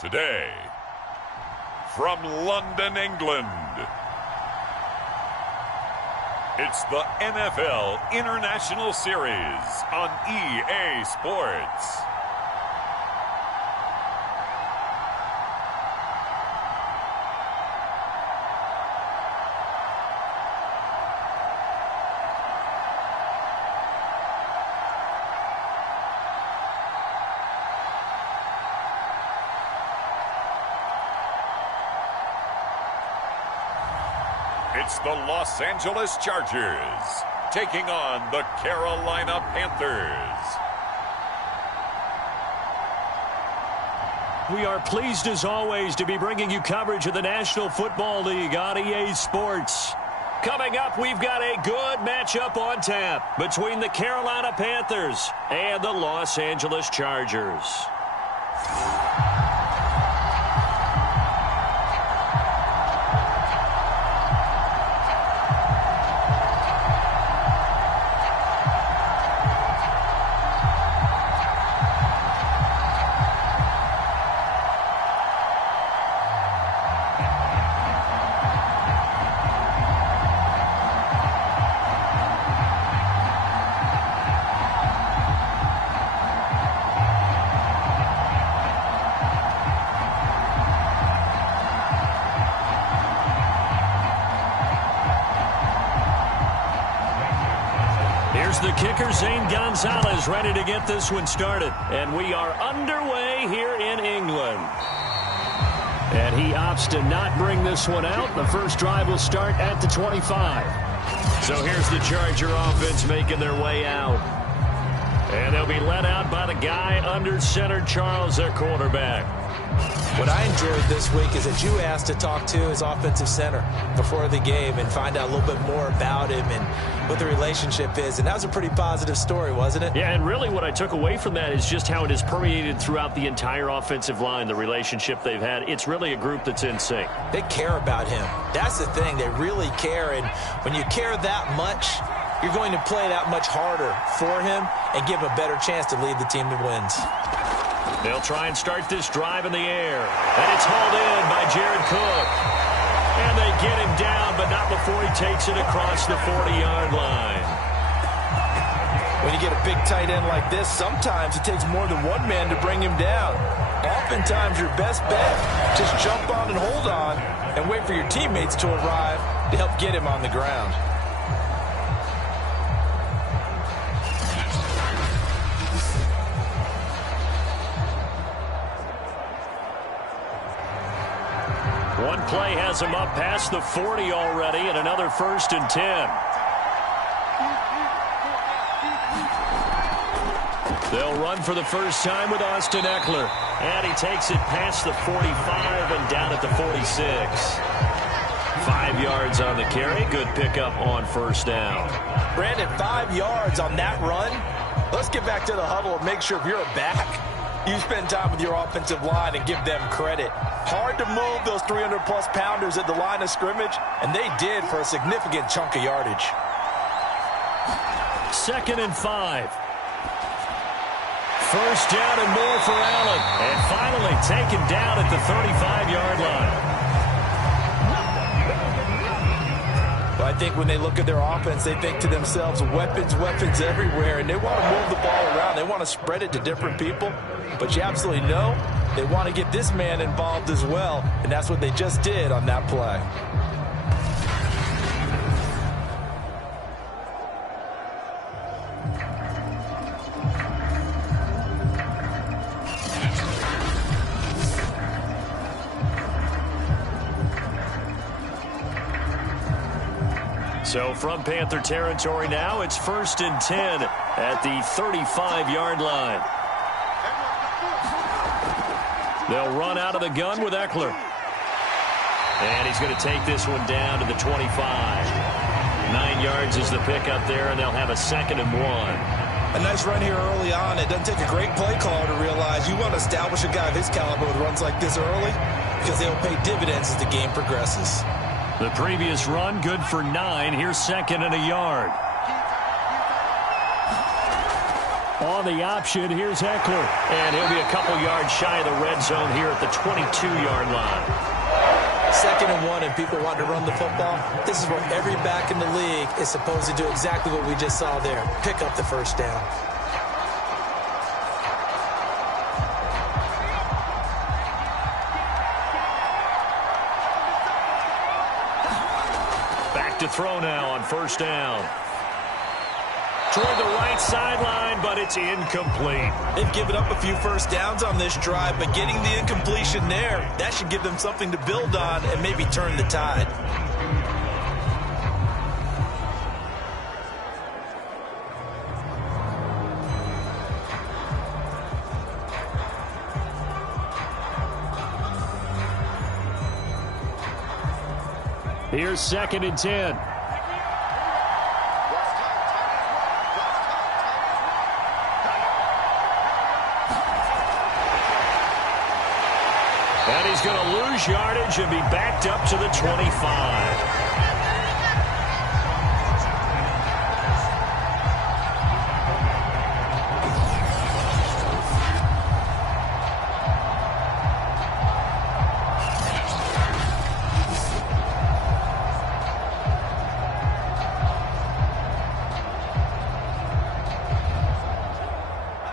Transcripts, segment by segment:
Today, from London, England, it's the NFL International Series on EA Sports. It's the Los Angeles Chargers taking on the Carolina Panthers. We are pleased as always to be bringing you coverage of the National Football League on EA Sports. Coming up, we've got a good matchup on tap between the Carolina Panthers and the Los Angeles Chargers. The kicker, Zane Gonzalez, ready to get this one started. And we are underway here in England. And he opts to not bring this one out. The first drive will start at the 25. So here's the Charger offense making their way out. And they'll be led out by the guy under center, Charles, their quarterback. What I enjoyed this week is that you asked to talk to his offensive center before the game and find out a little bit more about him and what the relationship is. And that was a pretty positive story, wasn't it? Yeah, and really what I took away from that is just how it has permeated throughout the entire offensive line, the relationship they've had. It's really a group that's in sync. They care about him. That's the thing. They really care. And when you care that much, you're going to play that much harder for him and give him a better chance to lead the team that wins. They'll try and start this drive in the air. And it's hauled in by Jared Cook. And they get him down, but not before he takes it across the 40-yard line. When you get a big tight end like this, sometimes it takes more than one man to bring him down. Oftentimes, your best bet, just jump on and hold on and wait for your teammates to arrive to help get him on the ground. One play has him up past the 40 already, and another 1st and 10. They'll run for the first time with Austin Eckler. And he takes it past the 45 and down at the 46. 5 yards on the carry. Good pickup on first down. Brandon, 5 yards on that run. Let's get back to the huddle and make sure if you're a back, you spend time with your offensive line and give them credit. Hard to move those 300-plus pounders at the line of scrimmage, and they did for a significant chunk of yardage. 2nd and 5. First down and more for Allen. And finally taken down at the 35-yard line. Well, I think when they look at their offense, they think to themselves, weapons, weapons everywhere, and they want to move the ball around. They want to spread it to different people. But you absolutely know they want to get this man involved as well, and that's what they just did on that play. So from Panther territory now, it's 1st and 10 at the 35-yard line. They'll run out of the gun with Eckler. And he's going to take this one down to the 25. 9 yards is the pickup there, and they'll have a 2nd and 1. A nice run here early on. It doesn't take a great play caller to realize you want to establish a guy of his caliber with runs like this early because they'll pay dividends as the game progresses. The previous run, good for 9. Here's 2nd and a yard. On the option, here's Eckler. And he'll be a couple yards shy of the red zone here at the 22-yard line. 2nd and 1, and people want to run the football. This is where every back in the league is supposed to do exactly what we just saw there. Pick up the first down. Back to throw now on first down. Toward the right sideline, but it's incomplete. They've given up a few first downs on this drive, but getting the incompletion there, that should give them something to build on and maybe turn the tide. Here's 2nd and 10. And he's going to lose yardage and be backed up to the 25.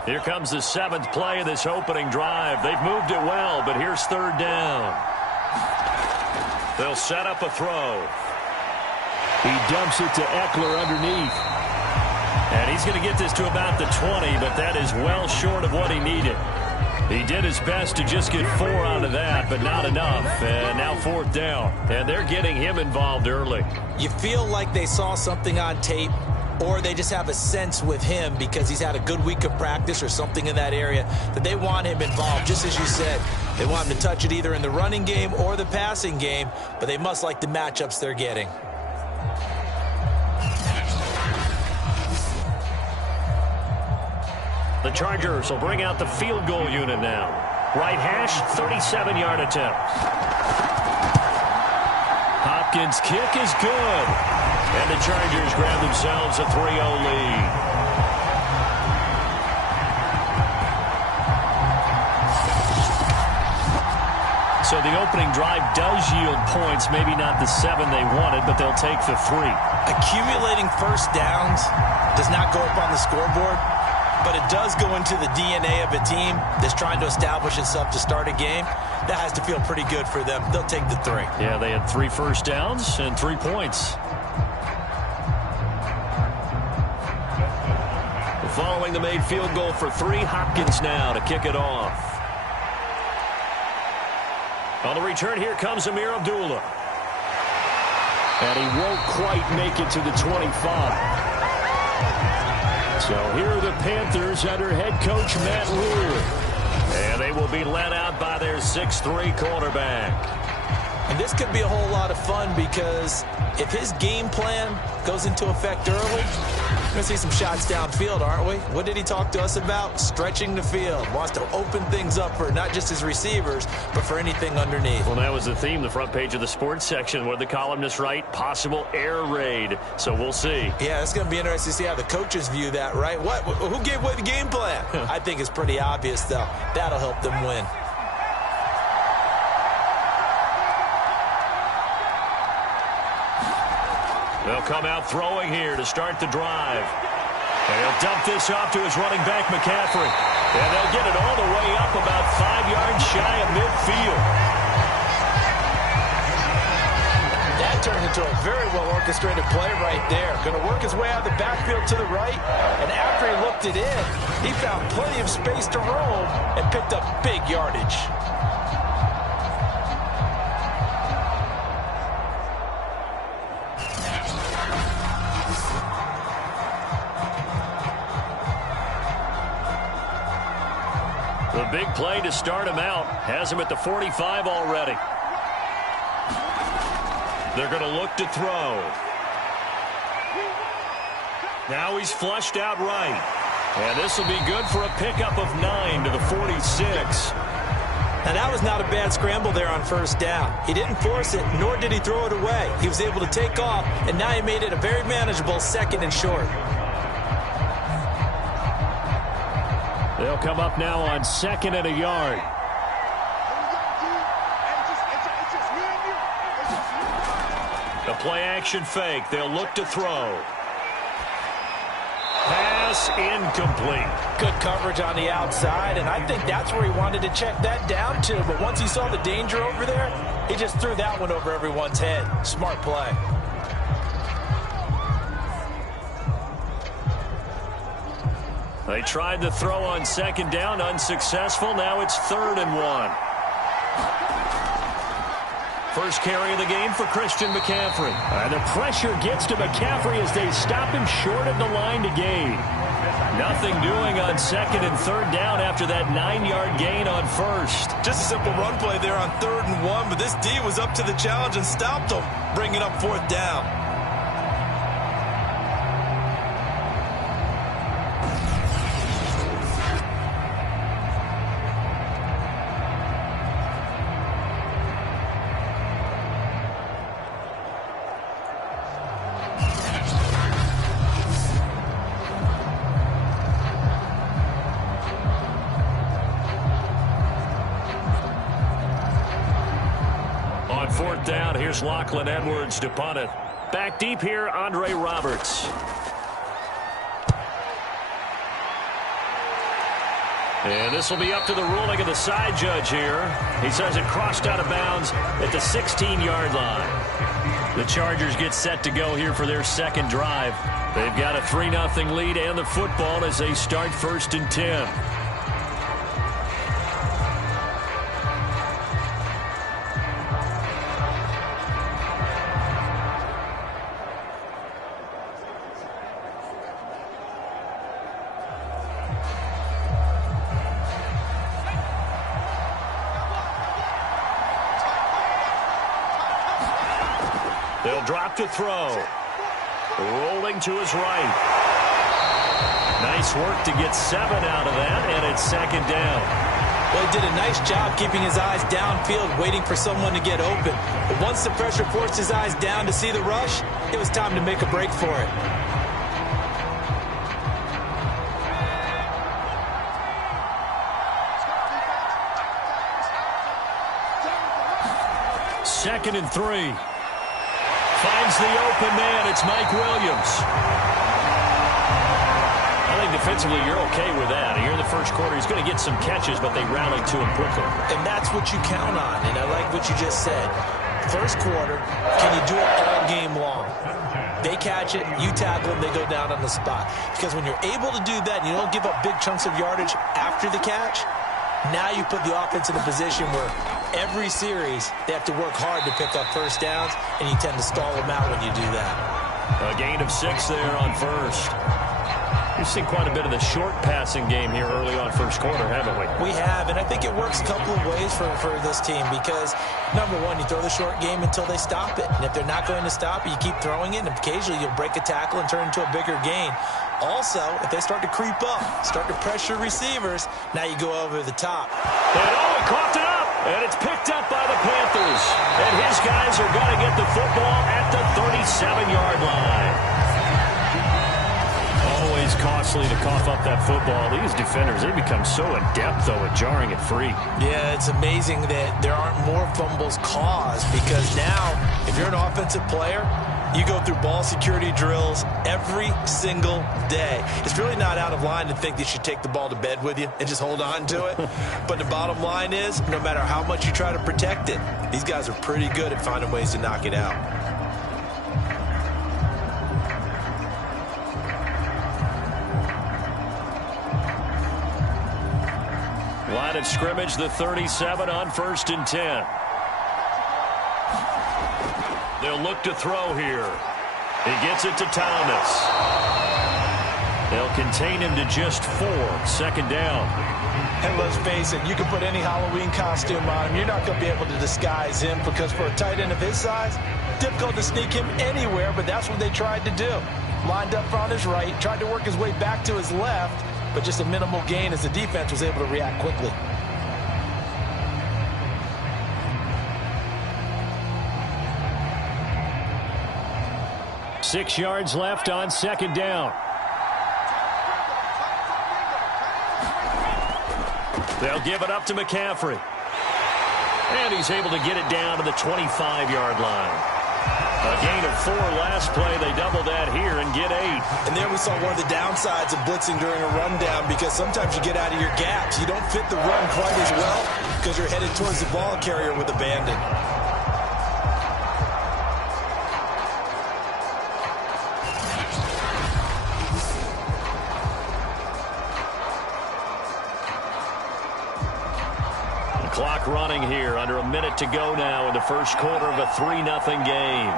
Here comes the 7th play of this opening drive. They've moved it well, but here's 3rd down. They'll set up a throw. He dumps it to Eckler underneath. And he's going to get this to about the 20, but that is well short of what he needed. He did his best to just get 4 out of that, but not enough. And now 4th down. And they're getting him involved early. You feel like they saw something on tape, or they just have a sense with him because he's had a good week of practice or something in that area that they want him involved. Just as you said, they want him to touch it either in the running game or the passing game, but they must like the matchups they're getting. The Chargers will bring out the field goal unit now. Right hash, 37-yard attempt. Hopkins' kick is good. And the Chargers grab themselves a 3-0 lead. So the opening drive does yield points, maybe not the 7 they wanted, but they'll take the 3. Accumulating first downs does not go up on the scoreboard, but it does go into the DNA of a team that's trying to establish itself to start a game. That has to feel pretty good for them. They'll take the 3. Yeah, they had 3 first downs and 3 points. Following the made field goal for 3, Hopkins now to kick it off. On the return, here comes Amir Abdullah. And he won't quite make it to the 25. So here are the Panthers under head coach Matt Rule. And they will be led out by their 6'3" quarterback. And this could be a whole lot of fun because if his game plan goes into effect early, we're going to see some shots downfield, aren't we? What did he talk to us about? Stretching the field. Wants to open things up for not just his receivers, but for anything underneath. Well, that was the theme, the front page of the sports section, where the columnists write possible air raid. So we'll see. Yeah, it's going to be interesting to see how the coaches view that, right? What? Who gave away the game plan? I think it's pretty obvious, though. That'll help them win. They'll come out throwing here to start the drive. And he'll dump this off to his running back, McCaffrey. And they'll get it all the way up about 5 yards shy of midfield. That turned into a very well-orchestrated play right there. Going to work his way out of the backfield to the right. And after he looked it in, he found plenty of space to roam and picked up big yardage. The big play to start him out has him at the 45 already. They're going to look to throw. Now he's flushed out right. And this will be good for a pickup of 9 to the 46. Now, that was not a bad scramble there on first down. He didn't force it, nor did he throw it away. He was able to take off, and now he made it a very manageable 2nd and short. They'll come up now on 2nd and a yard. The play-action fake. They'll look to throw. Pass incomplete. Good coverage on the outside, and I think that's where he wanted to check that down to. But once he saw the danger over there, he just threw that one over everyone's head. Smart play. They tried to throw on 2nd down, unsuccessful. Now it's 3rd and 1. First carry of the game for Christian McCaffrey. And the pressure gets to McCaffrey as they stop him short of the line to gain. Nothing doing on 2nd and 3rd down after that 9-yard gain on 1st. Just a simple run play there on 3rd and 1, but this D was up to the challenge and stopped him, bringing up 4th down. On 4th down, here's Lachlan Edwards to punt it. Back deep here, Andre Roberts. And this will be up to the ruling of the side judge here. He says it crossed out of bounds at the 16-yard line. The Chargers get set to go here for their 2nd drive. They've got a 3-0 lead and the football as they start 1st and 10. They'll drop to throw. Rolling to his right. Nice work to get 7 out of that, and it's 2nd down. Well, he did a nice job keeping his eyes downfield, waiting for someone to get open. But once the pressure forced his eyes down to see the rush, it was time to make a break for it. Second and 3. Finds the open man. It's Mike Williams. I think defensively you're okay with that. Here in the first quarter, he's going to get some catches, but they rallied to him quickly. And that's what you count on, and I like what you just said. First quarter, can you do it all game long? They catch it, you tackle them, they go down on the spot. Because when you're able to do that and you don't give up big chunks of yardage after the catch, now you put the offense in a position where every series they have to work hard to pick up first downs, and you tend to stall them out when you do that. A gain of 6 there on 1st. We've seen quite a bit of the short passing game here early on first quarter, haven't we? We have, and I think it works a couple of ways for this team because, number one, you throw the short game until they stop it. And if they're not going to stop it, you keep throwing it, and occasionally you'll break a tackle and turn into a bigger gain. Also, if they start to creep up, start to pressure receivers, now you go over the top. And he coughed it up, and it's picked up by the Panthers. And his guys are going to get the football at the 37-yard line. Always costly to cough up that football. These defenders, they become so adept, though, at jarring it free. Yeah, it's amazing that there aren't more fumbles caused because now, if you're an offensive player, you go through ball security drills every single day. It's really not out of line to think you should take the ball to bed with you and just hold on to it. But the bottom line is, no matter how much you try to protect it, these guys are pretty good at finding ways to knock it out. Line of scrimmage, the 37 on 1st and 10. They'll look to throw here. He gets it to Thomas. They'll contain him to just 4. 2nd down. And let's face it, you can put any Halloween costume on him. You're not going to be able to disguise him because for a tight end of his size, difficult to sneak him anywhere, but that's what they tried to do. Lined up on his right, tried to work his way back to his left, but just a minimal gain as the defense was able to react quickly. Six yards left on 2nd down. They'll give it up to McCaffrey. And he's able to get it down to the 25-yard line. A gain of 4 last play. They double that here and get 8. And there we saw one of the downsides of blitzing during a rundown, because sometimes you get out of your gaps. You don't fit the run quite as well because you're headed towards the ball carrier with abandon. Clock running here, under a minute to go now in the first quarter of a 3-0 game.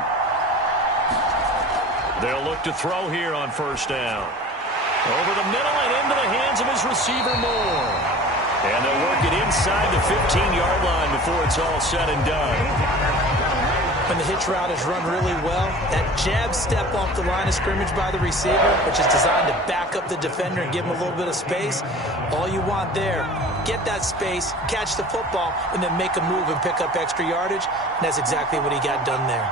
They'll look to throw here on first down. Over the middle and into the hands of his receiver Moore. And they'll work it inside the 15-yard line before it's all said and done. When the hitch route is run really well, that jab step off the line of scrimmage by the receiver, which is designed to back up the defender and give him a little bit of space, all you want there, get that space, catch the football, and then make a move and pick up extra yardage. And that's exactly what he got done there.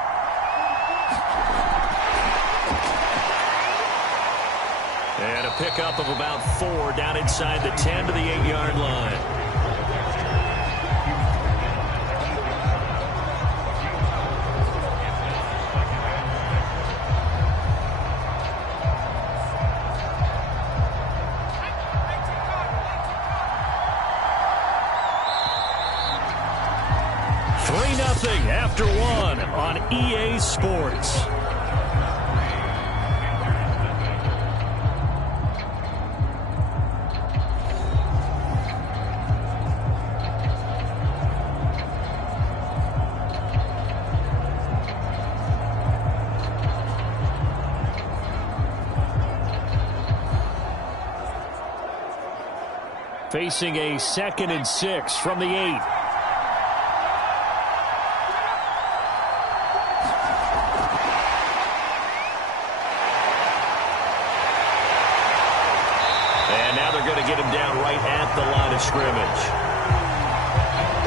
And a pickup of about 4 down inside the 10 to the 8-yard line. After 1 on EA Sports. Facing a 2nd and 6 from the 8. Get him down right at the line of scrimmage.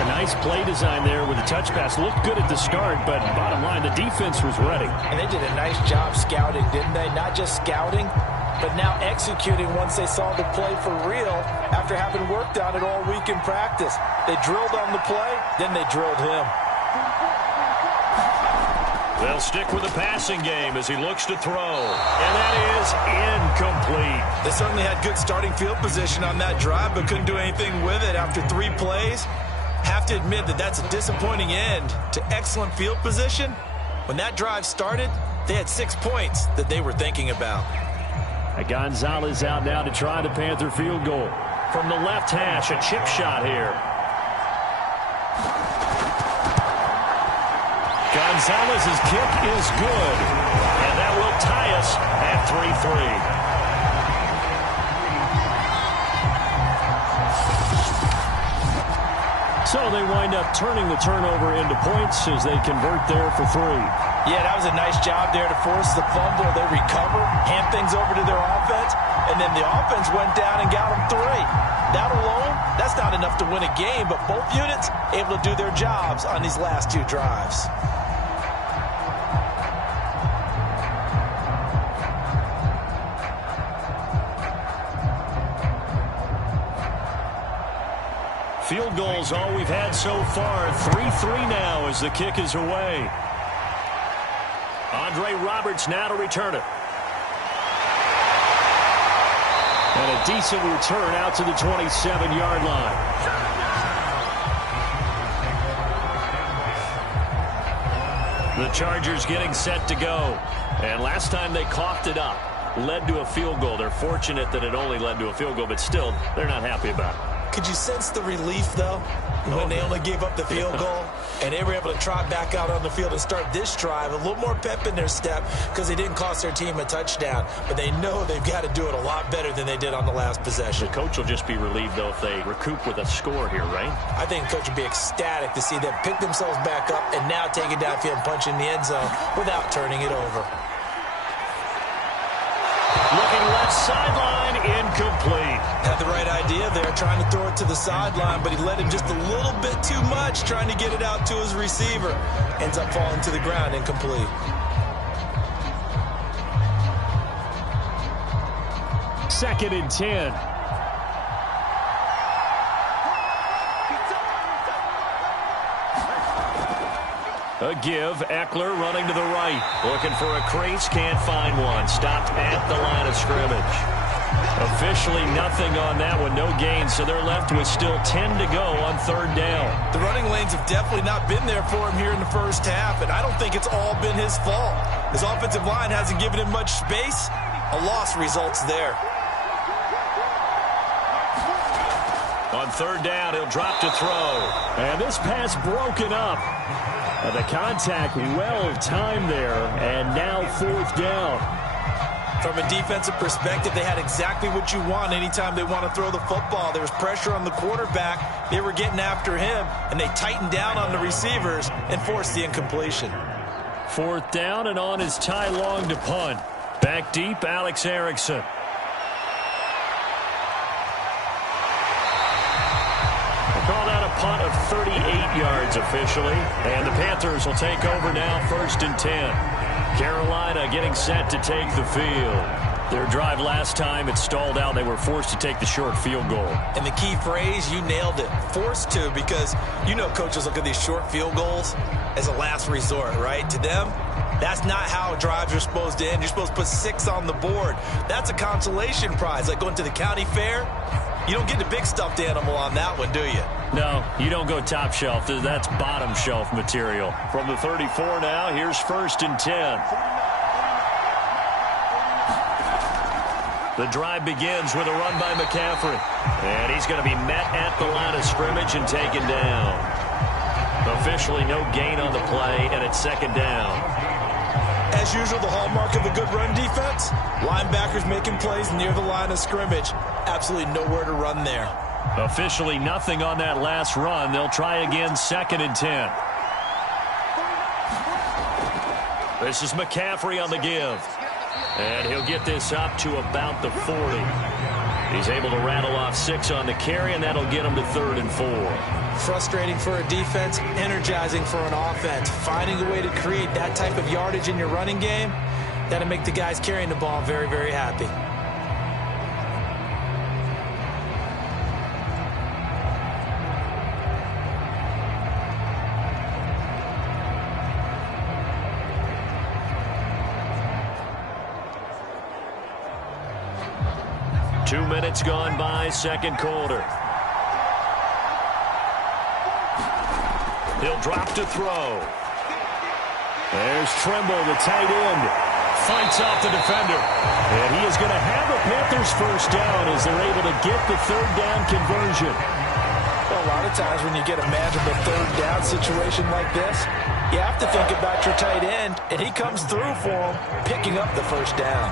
A nice play design there with the touch pass. Looked good at the start, but bottom line, the defense was ready. And they did a nice job scouting, didn't they? Not just scouting, but now executing once they saw the play for real after having worked on it all week in practice. They drilled on the play, then they drilled him. They'll stick with the passing game as he looks to throw. And that is incomplete. They certainly had good starting field position on that drive, but couldn't do anything with it after 3 plays. Have to admit that that's a disappointing end to excellent field position. When that drive started, they had 6 points that they were thinking about. Gonzalez out now to try the Panther field goal. From the left hash, a chip shot here. Gonzalez's kick is good, and that will tie us at 3-3. So they wind up turning the turnover into points as they convert there for 3. Yeah, that was a nice job there to force the fumble. They recover, hand things over to their offense, and then the offense went down and got them 3. That alone, that's not enough to win a game, but both units able to do their jobs on these last 2 drives. Field goals all we've had so far. 3-3 now as the kick is away. Andre Roberts now to return it. And a decent return out to the 27-yard line. The Chargers getting set to go. And last time they coughed it up, led to a field goal. They're fortunate that it only led to a field goal, but still, they're not happy about it. Could you sense the relief, though, when they only gave up the field goal and they were able to trot back out on the field and start this drive? A little more pep in their step because they didn't cost their team a touchdown, but they know they've got to do it a lot better than they did on the last possession. The coach will just be relieved, though, if they recoup with a score here, right? I think the coach would be ecstatic to see them pick themselves back up and now take it downfield and punch in the end zone without turning it over. Looking left sideline, incomplete. Had the right idea there, trying to throw it to the sideline, but he let him just a little bit too much, trying to get it out to his receiver. Ends up falling to the ground, incomplete. Second and 10. A give. Eckler running to the right. Looking for a crease. Can't find one. Stopped at the line of scrimmage. Officially nothing on that one. No gain. So they're left with still 10 to go on third down. The running lanes have definitely not been there for him here in the first half, and I don't think it's all been his fault. His offensive line hasn't given him much space. A loss results there. On third down, he'll drop to throw. And this pass broken up. The contact well timed there, and now fourth down. From a defensive perspective, they had exactly what you want anytime they want to throw the football. There was pressure on the quarterback. They were getting after him, and they tightened down on the receivers and forced the incompletion. Fourth down, and on is Ty Long to punt. Back deep, Alex Erickson. Called out a punt of 38 yards officially. And the Panthers will take over now, 1st and 10. Carolina getting set to take the field. Their drive last time, it stalled out. They were forced to take the short field goal. And the key phrase, you nailed it. Forced to, because you know coaches look at these short field goals as a last resort, right? To them, that's not how drives are supposed to end. You're supposed to put 6 on the board. That's a consolation prize. Like going to the county fair, you don't get the big stuffed animal on that one, do you? No, you don't go top shelf. That's bottom shelf material. From the 34 now, here's 1st and 10. The drive begins with a run by McCaffrey. And he's going to be met at the line of scrimmage and taken down. Officially no gain on the play, and it's 2nd down. As usual, the hallmark of a good run defense, linebackers making plays near the line of scrimmage. Absolutely nowhere to run there. Officially nothing on that last run. They'll try again, 2nd and 10. This is McCaffrey on the give. And he'll get this up to about the 40. He's able to rattle off 6 on the carry, and that'll get him to 3rd and 4. Frustrating for a defense, energizing for an offense. Finding a way to create that type of yardage in your running game, that'll make the guys carrying the ball very, very happy. Two minutes gone by, second quarter. He'll drop to throw. There's Trimble, the tight end. Fights off the defender. And he is going to have the Panthers first down as they're able to get the third down conversion. Well, a lot of times when you get a manageable third down situation like this, you have to think about your tight end, and he comes through for him, picking up the first down.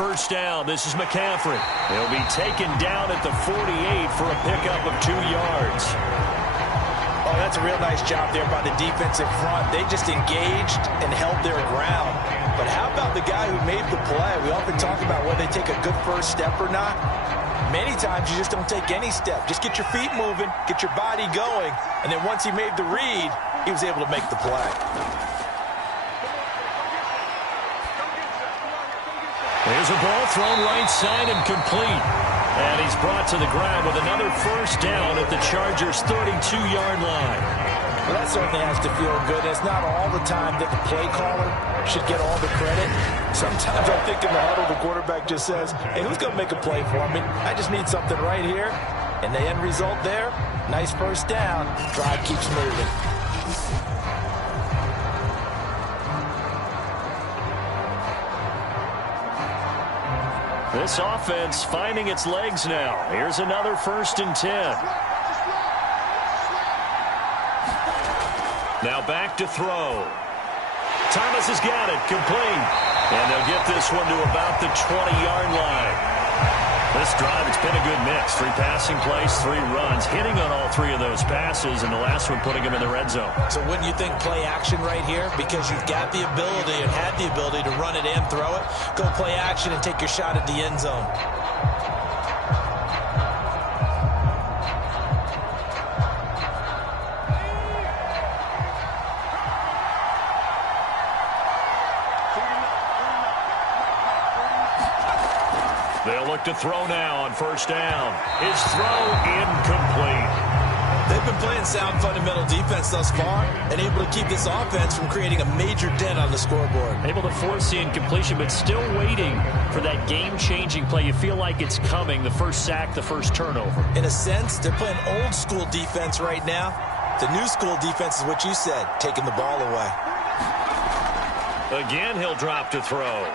First down, this is McCaffrey. He'll be taken down at the 48 for a pickup of 2 yards. Oh, that's a real nice job there by the defensive front. They just engaged and held their ground. But how about the guy who made the play? We often talk about whether they take a good first step or not. Many times you just don't take any step. Just get your feet moving, get your body going, and then once he made the read, he was able to make the play. There's a ball thrown right side and complete. And he's brought to the ground with another first down at the Chargers' 32-yard line. Well, that certainly has to feel good. It's not all the time that the play caller should get all the credit. Sometimes I think in the huddle, the quarterback just says, hey, who's going to make a play for me? I just need something right here. And the end result there, nice first down. Drive keeps moving. This offense finding its legs now. Here's another 1st and 10. Now back to throw. Thomas has got it, complete. And they'll get this one to about the 20-yard line. This drive, it's been a good mix. 3 passing plays, 3 runs, hitting on all 3 of those passes, and the last one putting them in the red zone. So wouldn't you think play action right here? Because you've got the ability and had the ability to run it and throw it. Go play action and take your shot at the end zone. They'll look to throw now on first down. His throw incomplete. They've been playing sound fundamental defense thus far and able to keep this offense from creating a major dent on the scoreboard. Able to force the incompletion, but still waiting for that game-changing play. You feel like it's coming, the first sack, the first turnover. In a sense, they're playing old school defense right now. The new school defense is what you said, taking the ball away. Again, he'll drop to throw.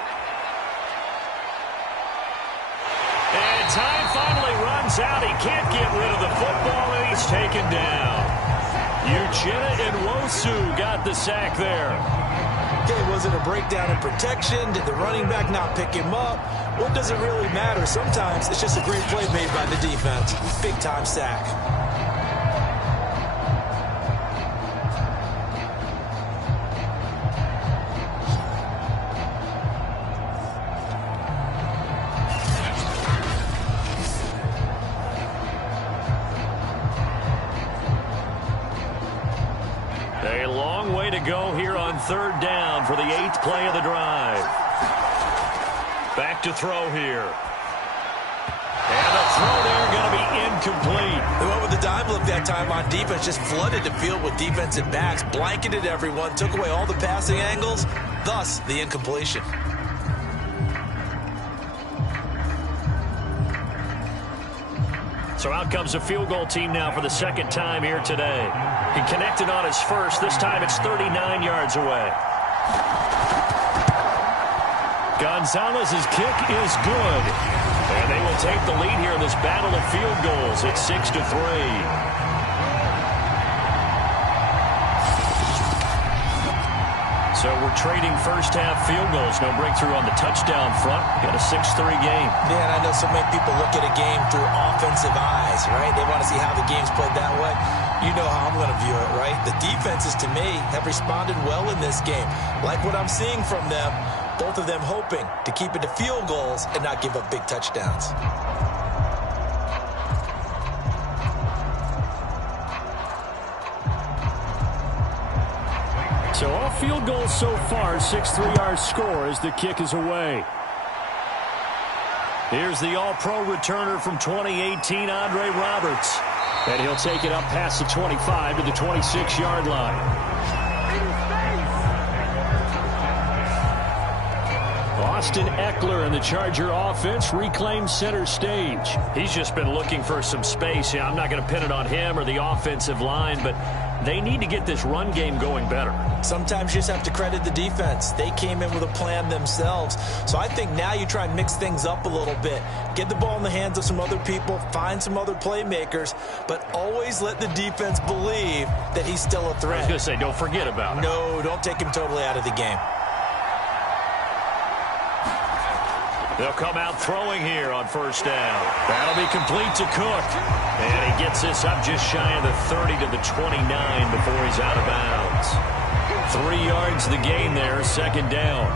And time finally runs out. He can't get rid of the football, and he's taken down. Uchenna Nwosu got the sack there. Okay, was it a breakdown in protection? Did the running back not pick him up? What does it really matter? Sometimes it's just a great play made by the defense. Big-time sack. A long way to go here on third down for the 8th play of the drive. Back to throw here. And the throw there going to be incomplete. They went with the dime look that time on defense, just flooded the field with defensive backs, blanketed everyone, took away all the passing angles, thus the incompletion. So out comes a field goal team now for the 2nd time here today. He connected on his first. This time it's 39 yards away. Gonzalez's kick is good. And they will take the lead here in this battle of field goals. It's 6-3. So we're trading first-half field goals. No breakthrough on the touchdown front. Got a 6-3 game. Yeah, and I know so many people look at a game through offensive eyes, right? They want to see how the game's played that way. You know how I'm going to view it, right? The defenses, to me, have responded well in this game. Like what I'm seeing from them, both of them hoping to keep it to field goals and not give up big touchdowns. So off field goals so far, 6-3 our score as the kick is away. Here's the all-pro returner from 2018, Andre Roberts. And he'll take it up past the 25 to the 26-yard line. Austin Eckler and the Charger offense reclaim center stage. He's just been looking for some space. Yeah, I'm not going to pin it on him or the offensive line, but they need to get this run game going better. Sometimes you just have to credit the defense. They came in with a plan themselves. So I think now you try and mix things up a little bit. Get the ball in the hands of some other people, find some other playmakers, but always let the defense believe that he's still a threat. I was going to say, don't forget about it. No, don't take him totally out of the game. They'll come out throwing here on first down. That'll be complete to Cook. And he gets this up just shy of the 30 to the 29 before he's out of bounds. 3 yards the gain there, 2nd down.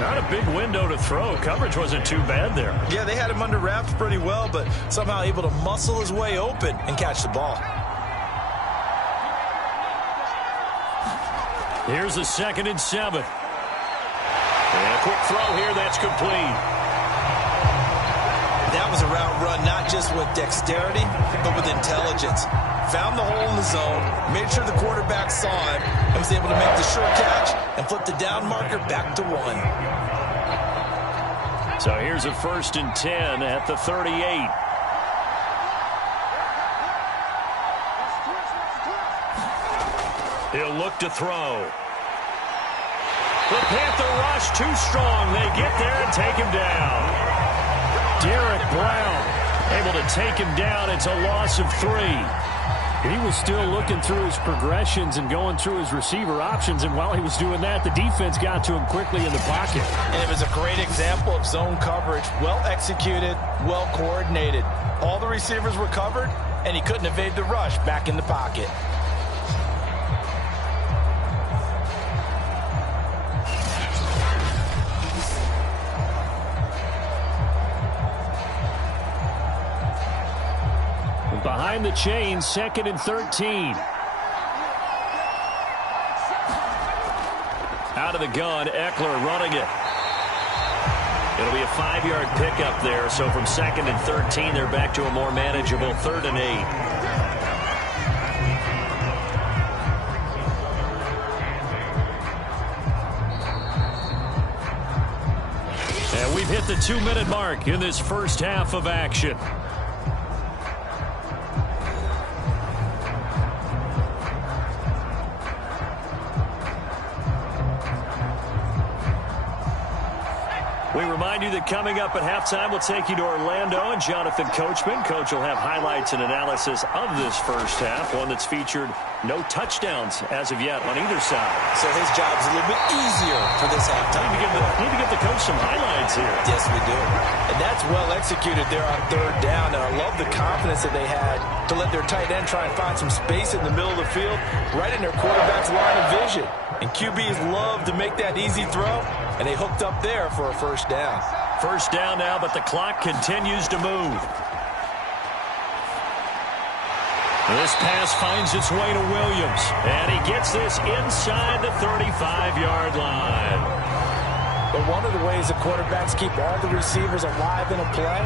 Not a big window to throw. Coverage wasn't too bad there. Yeah, they had him under wraps pretty well, but somehow able to muscle his way open and catch the ball. Here's a 2nd and 7. And a quick throw here, that's complete. That was a route run not just with dexterity, but with intelligence. Found the hole in the zone, made sure the quarterback saw it, and was able to make the short catch and flip the down marker back to 1. So here's a 1st and 10 at the 38. He'll look to throw. The Panther rush too strong. They get there and take him down. Derek Brown able to take him down. It's a loss of 3. He was still looking through his progressions and going through his receiver options, and while he was doing that, the defense got to him quickly in the pocket. And it was a great example of zone coverage. Well executed, well coordinated. All the receivers were covered, and he couldn't evade the rush back in the pocket. Behind the chain, 2nd and 13. Out of the gun, Eckler running it. It'll be a 5-yard pickup there, so from 2nd and 13, they're back to a more manageable 3rd and 8. And we've hit the 2-minute mark in this first half of action. We remind you that coming up at halftime, we'll take you to Orlando and Jonathan Coachman. Coach will have highlights and analysis of this first half, one that's featured no touchdowns as of yet on either side. So his job's a little bit easier for this halftime. Need to give the coach some highlights here. Yes, we do. And that's well executed there on 3rd down, and I love the confidence that they had to let their tight end try and find some space in the middle of the field, right in their quarterback's line of vision. And QBs love to make that easy throw, and they hooked up there for a first down. First down now, but the clock continues to move. This pass finds its way to Williams, and he gets this inside the 35-yard line. But one of the ways the quarterbacks keep all the receivers alive in a play,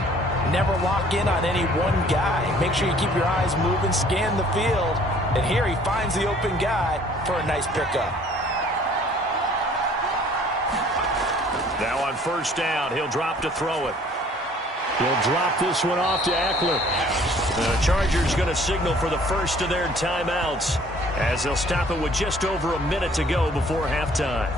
never lock in on any one guy. Make sure you keep your eyes moving, scan the field, and here he finds the open guy for a nice pickup. Now on first down, he'll drop to throw it. He'll drop this one off to Eckler. The Chargers going to signal for the first of their timeouts as they'll stop it with just over a minute to go before halftime.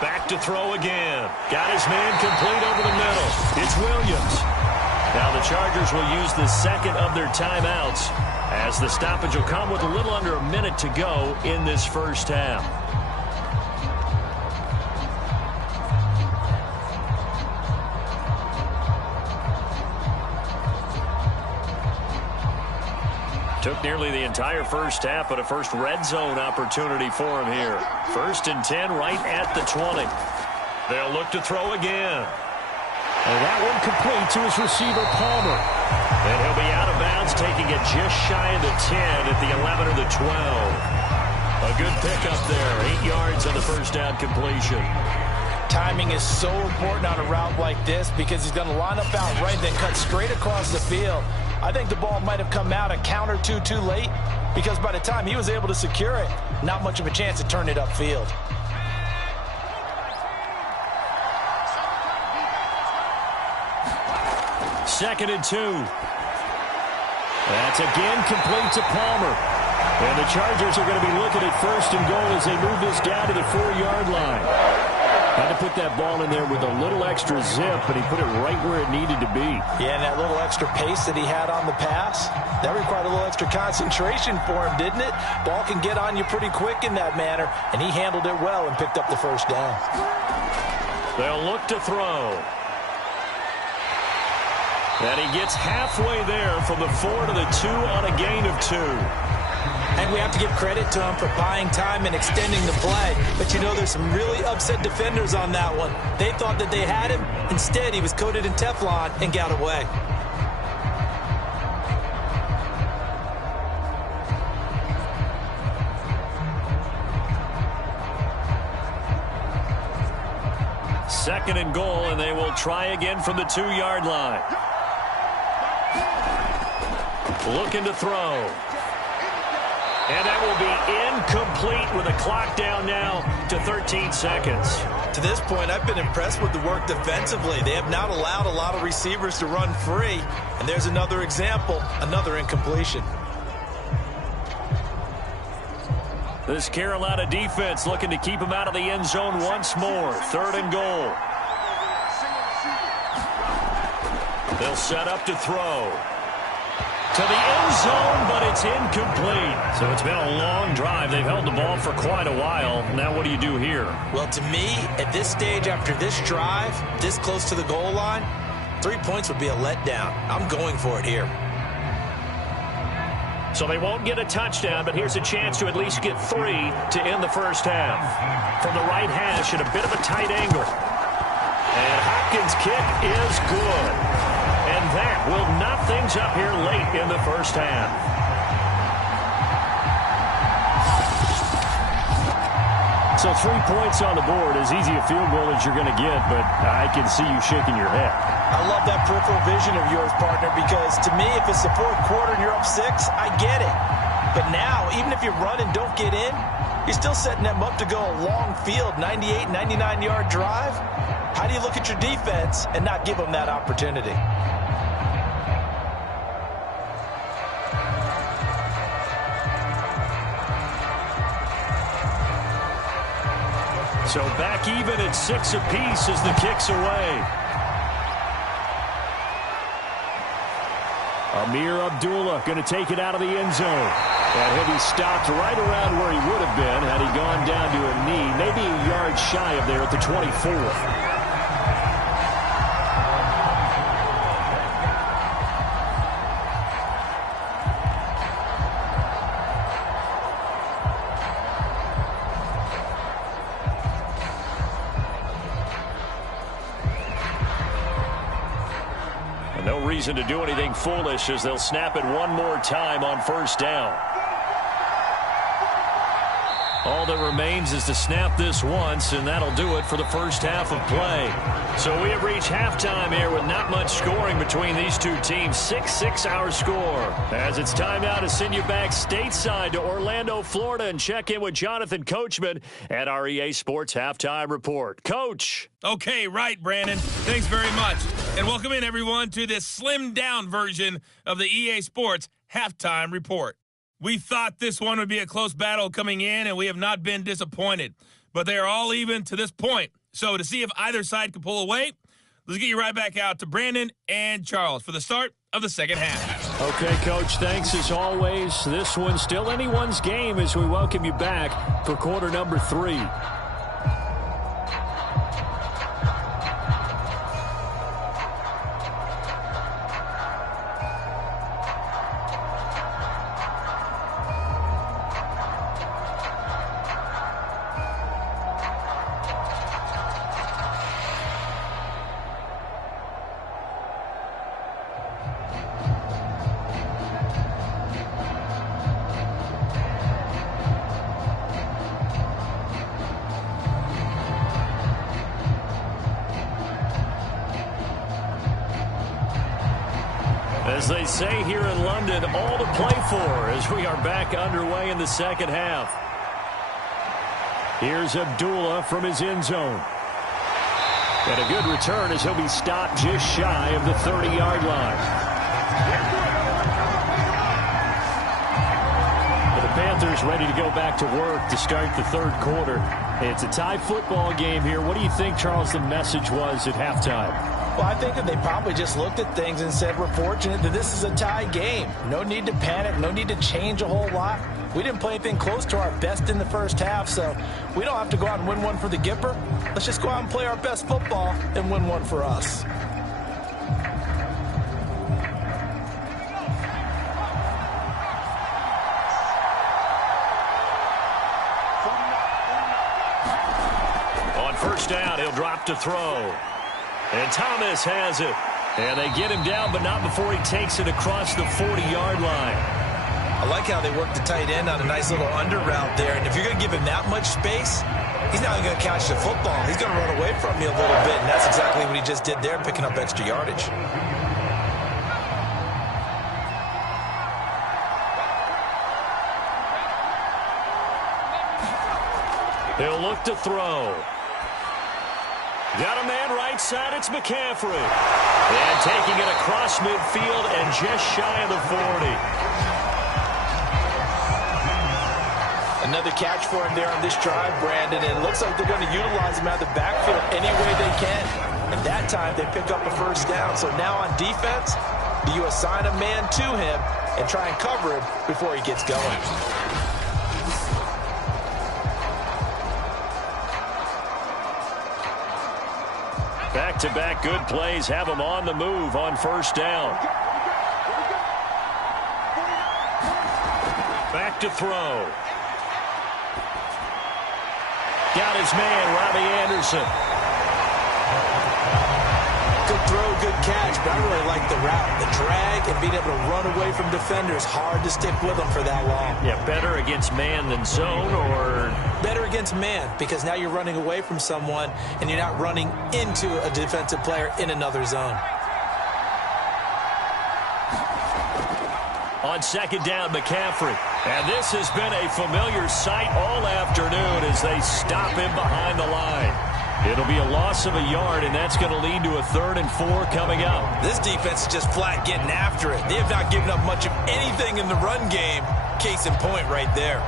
Back to throw again. Got his man complete over the middle. It's Williams. Now the Chargers will use the second of their timeouts as the stoppage will come with a little under a minute to go in this first half. Took nearly the entire first half, but a first red zone opportunity for him here. 1st and 10 right at the 20. They'll look to throw again. And that one complete to his receiver, Palmer. And he'll be out of bounds, taking it just shy of the 10 at the 11 or the 12. A good pickup there. 8 yards on the first down completion. Timing is so important on a route like this because he's going to line up out right, then cut straight across the field. I think the ball might have come out a count or two too late because by the time he was able to secure it, not much of a chance to turn it upfield. Second and 2. That's again complete to Palmer. And the Chargers are going to be looking at 1st and goal as they move this down to the 4-yard line. Had to put that ball in there with a little extra zip, but he put it right where it needed to be. Yeah, and that little extra pace that he had on the pass, that required a little extra concentration for him, didn't it? Ball can get on you pretty quick in that manner, and he handled it well and picked up the first down. They'll look to throw. And he gets halfway there from the 4 to the 2 on a gain of 2. And we have to give credit to him for buying time and extending the play. But, you know, there's some really upset defenders on that one. They thought that they had him. Instead, he was coated in Teflon and got away. Second and goal, and they will try again from the 2-yard line. Looking to throw. And that will be incomplete with a clock down now to 13 seconds. To this point, I've been impressed with the work defensively. They have not allowed a lot of receivers to run free. And there's another example, another incompletion. This Carolina defense looking to keep him out of the end zone once more. 3rd and goal. They'll set up to throw. To the end zone, but it's incomplete. So it's been a long drive. They've held the ball for quite a while. Now what do you do here? Well, to me, at this stage, after this drive, this close to the goal line, 3 points would be a letdown. I'm going for it here. So they won't get a touchdown, but here's a chance to at least get 3 to end the first half. From the right hash at a bit of a tight angle. And Hopkins' kick is good. And that will knock things up here late in the first half. So 3 points on the board, as easy a field goal as you're going to get, but I can see you shaking your head. I love that peripheral vision of yours, partner, because to me, if it's the 4th quarter and you're up 6, I get it. But now, even if you run and don't get in, you're still setting them up to go a long field, 98, 99-yard drive. How do you look at your defense and not give them that opportunity? So back even at 6 apiece as the kick's away. Amir Abdullah going to take it out of the end zone. And he'll be stopped right around where he would have been had he gone down to a knee, maybe a yard shy of there at the 24. No reason to do anything foolish as they'll snap it one more time on 1st down. All that remains is to snap this once, and that'll do it for the first half of play. So we have reached halftime here with not much scoring between these two teams. 6-6 our score. As it's time now to send you back stateside to Orlando, Florida, and check in with Jonathan Coachman at our EA Sports Halftime Report. Coach. Okay, right, Brandon. Thanks very much. And welcome in, everyone, to this slimmed-down version of the EA Sports Halftime Report. We thought this one would be a close battle coming in, and we have not been disappointed. But they are all even to this point. So to see if either side can pull away, let's get you right back out to Brandon and Charles for the start of the second half. Okay, Coach, thanks as always. This one's still anyone's game as we welcome you back for quarter number 3. As they say here in London, all to play for as we are back underway in the second half. Here's Abdullah from his end zone. And a good return as he'll be stopped just shy of the 30-yard line. The Panthers ready to go back to work to start the 3rd quarter. It's a tie football game here. What do you think, Charles, the message was at halftime? Well, I think that they probably just looked at things and said, we're fortunate that this is a tie game. No need to panic. No need to change a whole lot. We didn't play anything close to our best in the first half, so we don't have to go out and win one for the Gipper. Let's just go out and play our best football and win one for us. On 1st down, he'll drop to throw. And Thomas has it. And they get him down, but not before he takes it across the 40-yard line. I like how they work the tight end on a nice little under route there. And if you're going to give him that much space, he's not going to catch the football. He's going to run away from you a little bit. And that's exactly what he just did there, picking up extra yardage. He'll look to throw. Got a man right side, it's McCaffrey. And taking it across midfield and just shy of the 40. Another catch for him there on this drive, Brandon, and it looks like they're going to utilize him out of the backfield any way they can. And that time they pick up a first down. So now on defense, do you assign a man to him and try and cover him before he gets going? Back-to-back good plays have him on the move on first down. Back to throw. Got his man, Robbie Anderson. Good throw, good catch, but I really like the route. The drag and being able to run away from defenders. Hard to stick with them for that long. Yeah, better against man than zone, or? Better against man, because now you're running away from someone and you're not running into a defensive player in another zone. On second down, McCaffrey. And this has been a familiar sight all afternoon as they stop him behind the line. It'll be a loss of a yard, and that's going to lead to a 3rd and 4 coming up. This defense is just flat getting after it. They have not given up much of anything in the run game. Case in point right there.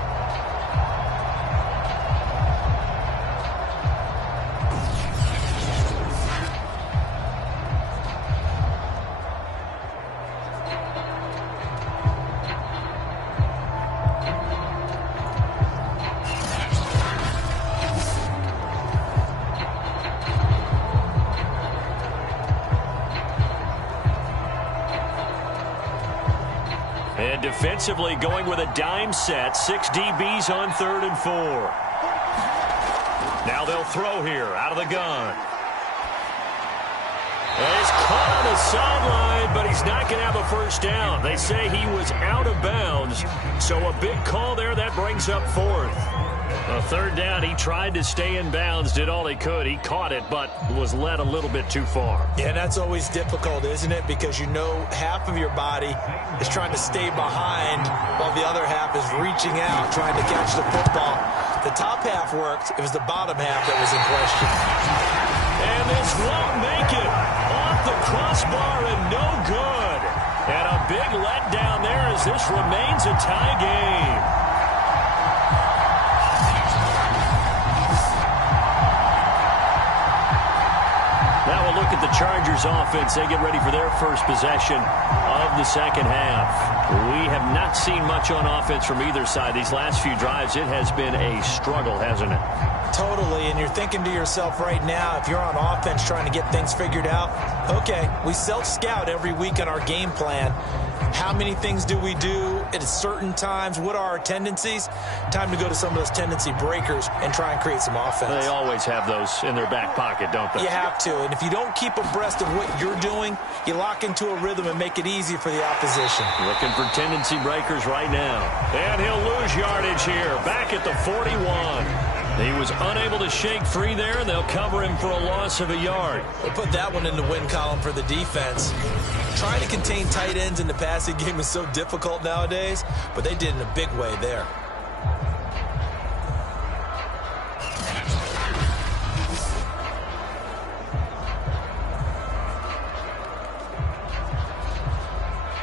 And defensively going with a dime set. 6 DBs on 3rd and 4. Now they'll throw here out of the gun. And he's caught on the sideline, but he's not going to have a first down. They say he was out of bounds. So a big call there. That brings up 4th. A 3rd down, he tried to stay in bounds, did all he could. He caught it, but was led a little bit too far. Yeah, that's always difficult, isn't it? Because you know half of your body is trying to stay behind while the other half is reaching out, trying to catch the football. The top half worked. It was the bottom half that was in question. And this won't make it. Off the crossbar and no good. And a big letdown there as this remains a tie game. Now we'll look at the Chargers offense. They get ready for their first possession of the second half. We have not seen much on offense from either side. These last few drives, it has been a struggle, hasn't it? Totally, and you're thinking to yourself right now, if you're on offense trying to get things figured out, okay, we self-scout every week on our game plan. How many things do we do at certain times? What are our tendencies? Time to go to some of those tendency breakers and try and create some offense. They always have those in their back pocket, don't they? You have to, and if you don't keep abreast of what you're doing, you lock into a rhythm and make it easy for the opposition. Looking for tendency breakers right now. And he'll lose yardage here, back at the 41. He was unable to shake free there, and they'll cover him for a loss of a yard. We'll put that one in the win column for the defense. Trying to contain tight ends in the passing game is so difficult nowadays, but they did in a big way there.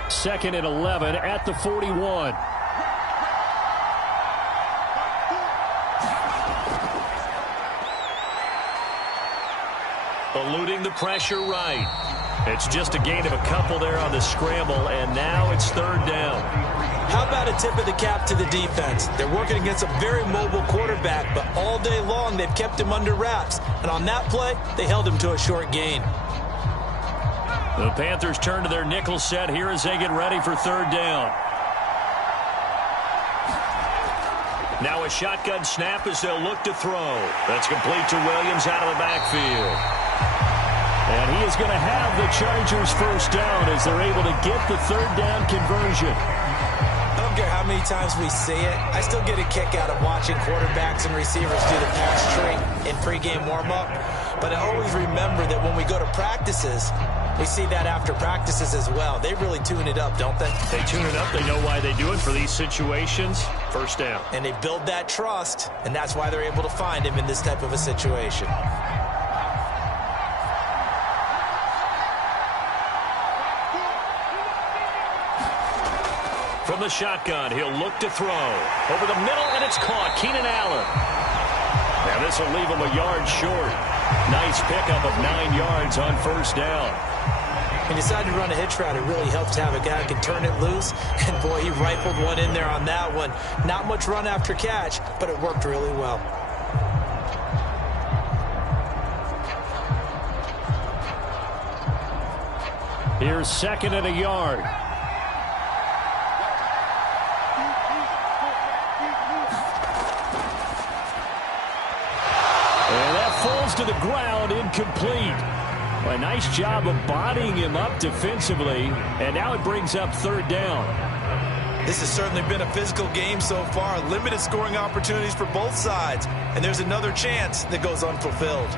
Second and 11 at the 41. Eluding the pressure right. It's just a gain of a couple there on the scramble, and now it's 3rd down. How about a tip of the cap to the defense? They're working against a very mobile quarterback, but all day long they've kept him under wraps. And on that play, they held him to a short gain. The Panthers turn to their nickel set here as they get ready for 3rd down. Now a shotgun snap as they'll look to throw. That's complete to Williams out of the backfield. And he is going to have the Chargers first down as they're able to get the 3rd down conversion. I don't care how many times we say it, I still get a kick out of watching quarterbacks and receivers do the pass trait in pregame warm-up. But I always remember that when we go to practices, We see that after practices as well. They really tune it up, don't they? They tune it up. They know why they do it for these situations. First down. And they build that trust, and that's why they're able to find him in this type of a situation. From the shotgun, he'll look to throw. Over the middle, and it's caught. Keenan Allen. Now this will leave him a yard short. Nice pickup of 9 yards on first down. He decided to run a hitch route. It really helps to have a guy who can turn it loose. And, boy, he rifled one in there on that one. Not much run after catch, but it worked really well. Here's second and a yard. And that falls to the ground, incomplete. Well, a nice job of bodying him up defensively, and now it brings up third down. This has certainly been a physical game so far. Limited scoring opportunities for both sides, and there's another chance that goes unfulfilled.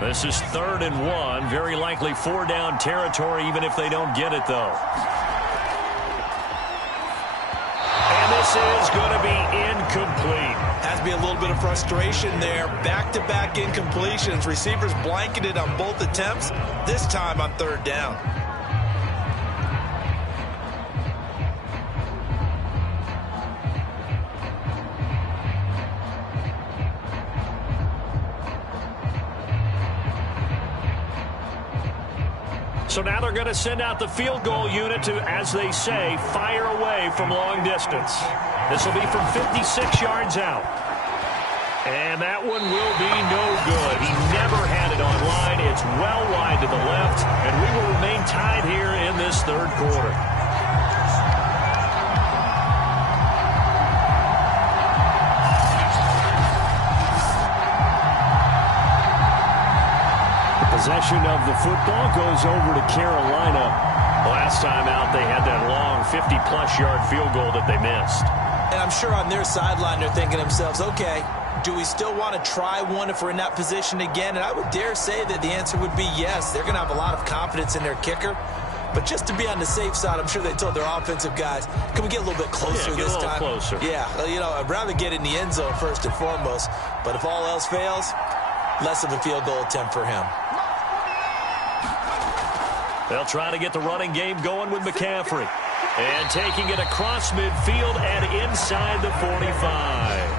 This is 3rd and 1. Very likely 4-down territory, even if they don't get it, though. And this is going to be incomplete. Has to be a little bit of frustration there. Back-to-back incompletions. Receivers blanketed on both attempts, this time on 3rd down. So now they're going to send out the field goal unit to, as they say, fire away from long distance. This will be from 56 yards out. And that one will be no good. He never had it on line. It's well wide to the left, and we will remain tied here in this third quarter. Possession of the football goes over to Carolina. Last time out, they had that long 50-plus yard field goal that they missed. And I'm sure on their sideline they're thinking to themselves, okay, do we still want to try one if we're in that position again? And I would dare say that the answer would be yes. They're going to have a lot of confidence in their kicker. But just to be on the safe side, I'm sure they told their offensive guys, can we get a little bit closer this time? Closer. Yeah, you know, I'd rather get in the end zone first and foremost. But if all else fails, less of a field goal attempt for him. They'll try to get the running game going with McCaffrey. And taking it across midfield and inside the 45.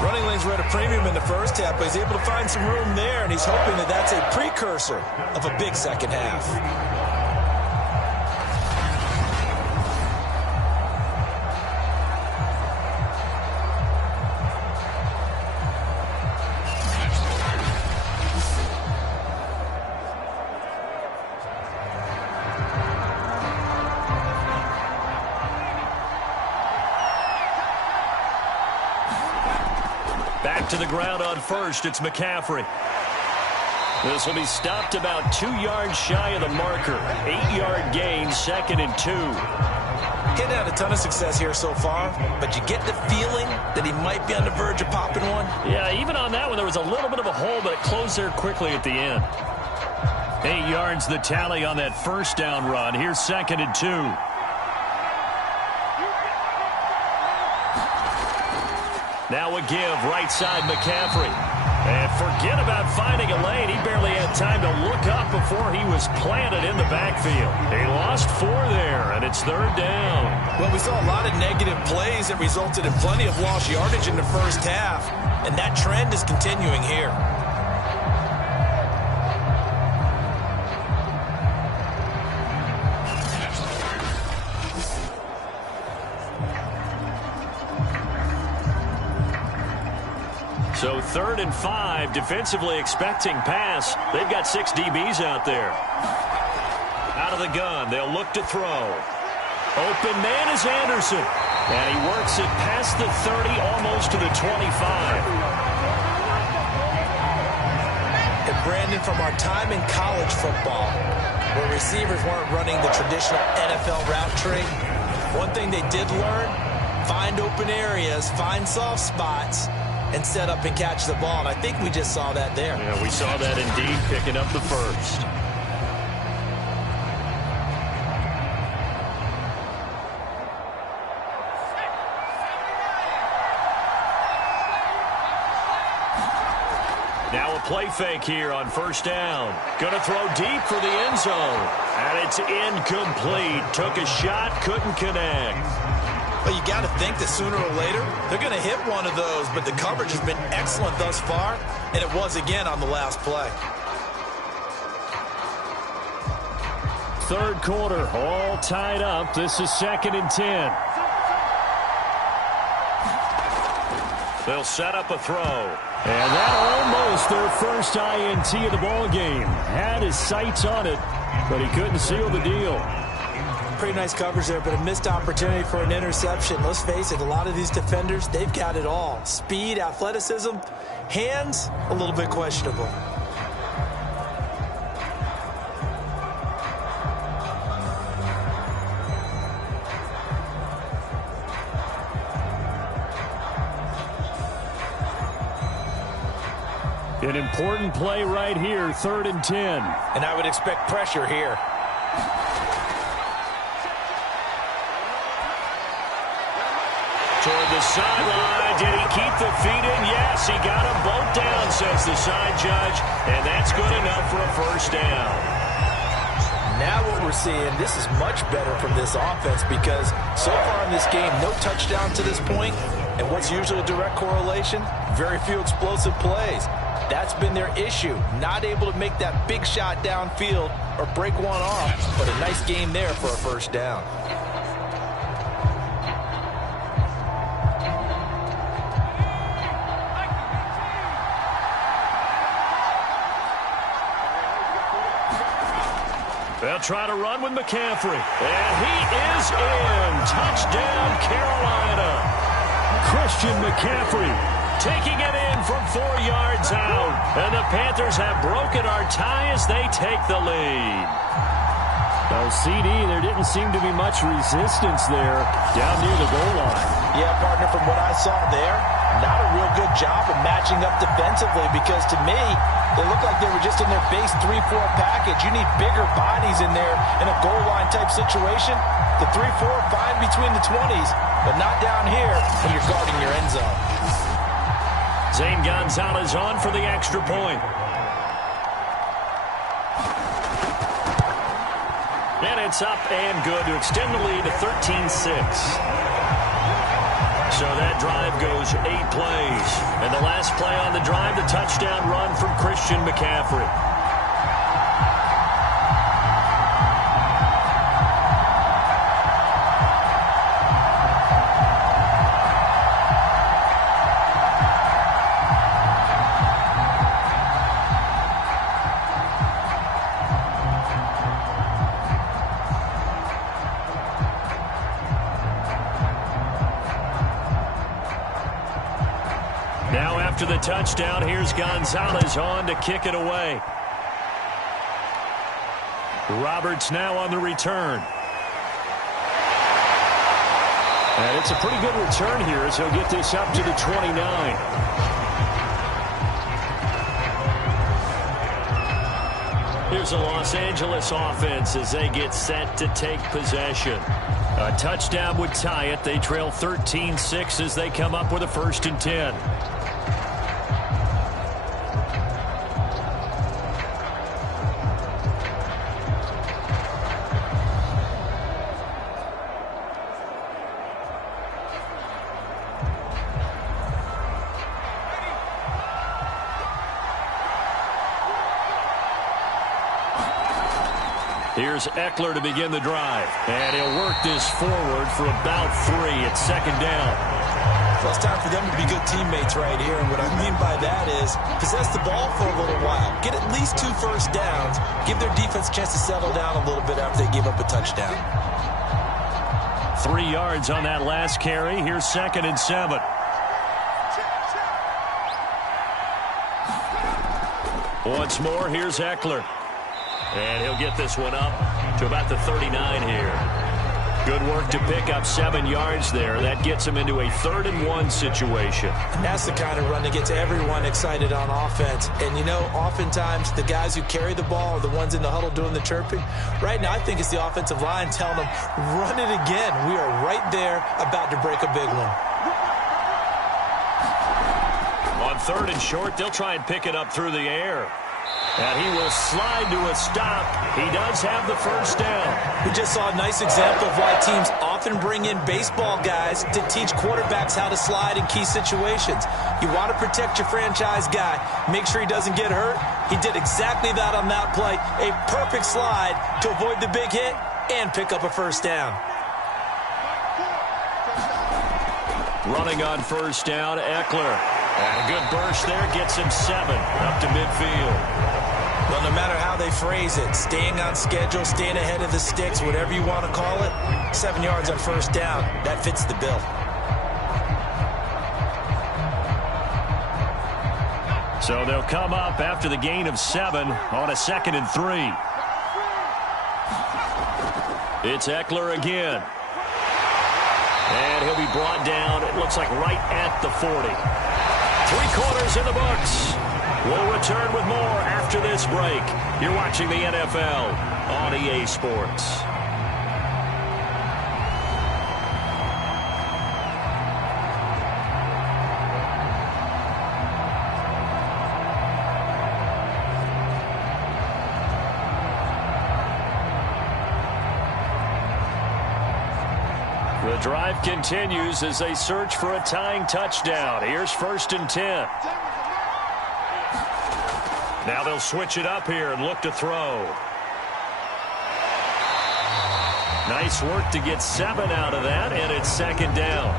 Running lanes were at a premium in the first half, but he's able to find some room there, and he's hoping that that's a precursor of a big second half. To the ground on first, it's McCaffrey. This will be stopped about 2 yards shy of the marker. 8-yard gain, 2nd and 2. He hadn't had a ton of success here so far, but you get the feeling that he might be on the verge of popping one. Yeah, even on that one, there was a little bit of a hole, but it closed there quickly at the end. 8 yards the tally on that first down run. Here's 2nd and 2. Now a give, right side McCaffrey. And forget about finding a lane. He barely had time to look up before he was planted in the backfield. He lost 4 there, and it's 3rd down. Well, we saw a lot of negative plays that resulted in plenty of lost yardage in the first half, and that trend is continuing here. So 3rd and 5, defensively expecting pass. They've got 6 DBs out there. Out of the gun, they'll look to throw. Open man is Anderson. And he works it past the 30, almost to the 25. And Brandon, from our time in college football, where receivers weren't running the traditional NFL route tree, one thing they did learn find open areas, find soft spots, and set up and catch the ball. And I think we just saw that there. Yeah, we saw that indeed, picking up the first. Now a play fake here on first down. Going to throw deep for the end zone. And it's incomplete. Took a shot, couldn't connect. Well, you got to think that sooner or later, they're going to hit one of those, but the coverage has been excellent thus far, and it was again on the last play. Third quarter, all tied up. This is 2nd and 10. They'll set up a throw. And that almost their first INT of the ball game. Had his sights on it, but he couldn't seal the deal. Pretty nice coverage there, but a missed opportunity for an interception. Let's face it, a lot of these defenders, they've got it all. Speed, athleticism, hands, a little bit questionable. An important play right here, 3rd and 10. And I would expect pressure here. Toward the sideline. Did he keep the feet in? Yes, he got them both down, says the side judge. And that's good enough for a first down. Now what we're seeing, this is much better from this offense because so far in this game, no touchdown to this point. And what's usually a direct correlation? Very few explosive plays. That's been their issue. Not able to make that big shot downfield or break one off. But a nice game there for a first down. They'll try to run with McCaffrey. And he is in. Touchdown, Carolina. Christian McCaffrey taking it in from 4 yards out. And the Panthers have broken our tie as they take the lead. Well, CD, there didn't seem to be much resistance there down near the goal line. Yeah, partner, from what I saw there, not a real good job of matching up defensively because to me, they look like they were just in their base 3-4 package. You need bigger bodies in there in a goal line type situation. The 3-4, fine between the 20s, but not down here when you're guarding your end zone. Zane Gonzalez on for the extra point. And it's up and good to extend the lead to 13-6. So that drive goes 8 plays. And the last play on the drive, the touchdown run from Christian McCaffrey. To the touchdown, here's Gonzalez on to kick it away. Roberts now on the return. And it's a pretty good return here as he'll get this up to the 29. Here's a Los Angeles offense as they get set to take possession. A touchdown would tie it. They trail 13-6 as they come up with a 1st and 10. Here's Eckler to begin the drive. And he'll work this forward for about 3 at 2nd down. Well, it's time for them to be good teammates right here. And what I mean by that is possess the ball for a little while. Get at least 2 first downs. Give their defense a chance to settle down a little bit after they give up a touchdown. 3 yards on that last carry. Here's 2nd and 7. Once more, here's Eckler. And he'll get this one up to about the 39 here. Good work to pick up 7 yards there. That gets him into a 3rd-and-1 situation. And that's the kind of run that gets everyone excited on offense. And, you know, oftentimes the guys who carry the ball are the ones in the huddle doing the chirping. Right now, I think it's the offensive line telling them, run it again. We are right there about to break a big one. On 3rd and short, they'll try and pick it up through the air. And he will slide to a stop. He does have the first down. We just saw a nice example of why teams often bring in baseball guys to teach quarterbacks how to slide in key situations. You want to protect your franchise guy. Make sure he doesn't get hurt. He did exactly that on that play. A perfect slide to avoid the big hit and pick up a first down. Running on first down, Eckler. And a good burst there gets him 7 up to midfield. Well, no matter how they phrase it, staying on schedule, staying ahead of the sticks, whatever you want to call it, 7 yards on first down, that fits the bill. So they'll come up after the gain of 7 on a 2nd and 3. It's Eckler again. And he'll be brought down, it looks like right at the 40. 3 quarters in the books. We'll return with more after this break. You're watching the NFL on EA Sports. The drive continues as they search for a tying touchdown. Here's 1st and 10. Now they'll switch it up here and look to throw. Nice work to get 7 out of that, and it's 2nd down.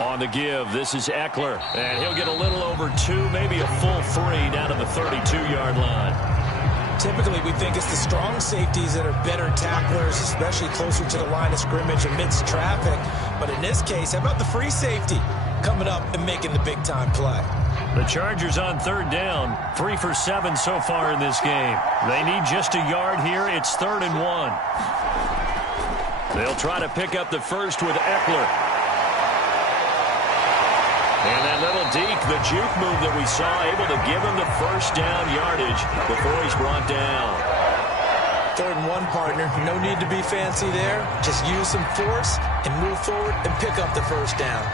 On the give, this is Eckler, and he'll get a little over 2, maybe a full 3 down to the 32-yard line. Typically, we think it's the strong safeties that are better tacklers, especially closer to the line of scrimmage amidst traffic. But in this case, how about the free safety coming up and making the big-time play? The Chargers on 3rd down, 3 for 7 so far in this game. They need just a yard here. It's 3rd and 1. They'll try to pick up the first with Eckler. And that little deke, the juke move that we saw, able to give him the first down yardage before he's brought down. 3rd and 1, partner. No need to be fancy there. Just use some force and move forward and pick up the first down.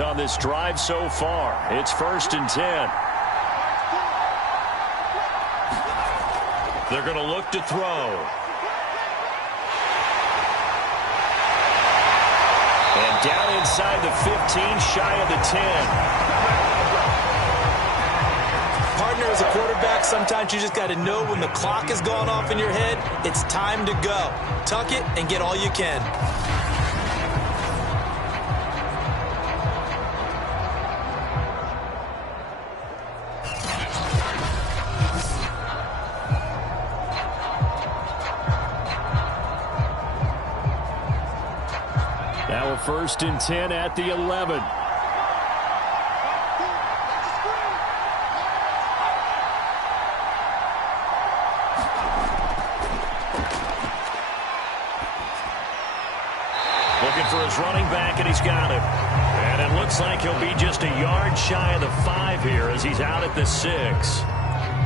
On this drive so far. It's 1st and 10. They're going to look to throw. And down inside the 15, shy of the 10. Partner, as a quarterback, sometimes you just got to know when the clock has gone off in your head, it's time to go. Tuck it and get all you can. Now a 1st and 10 at the 11. Looking for his running back, and he's got him. And it looks like he'll be just a yard shy of the 5 here as he's out at the 6.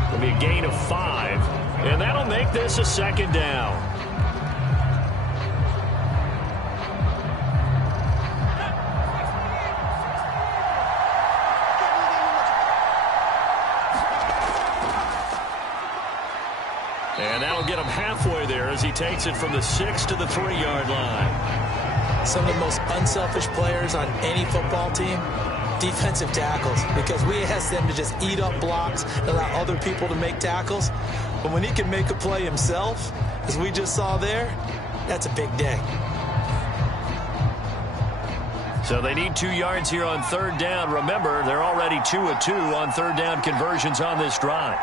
It'll be a gain of 5, and that'll make this a 2nd down. takes it from the 6 to the 3-yard line. Some of the most unselfish players on any football team, defensive tackles, because we ask them to just eat up blocks and allow other people to make tackles. But when he can make a play himself, as we just saw there, that's a big day. So they need 2 yards here on 3rd down. Remember, they're already 2 of 2 on 3rd down conversions on this drive.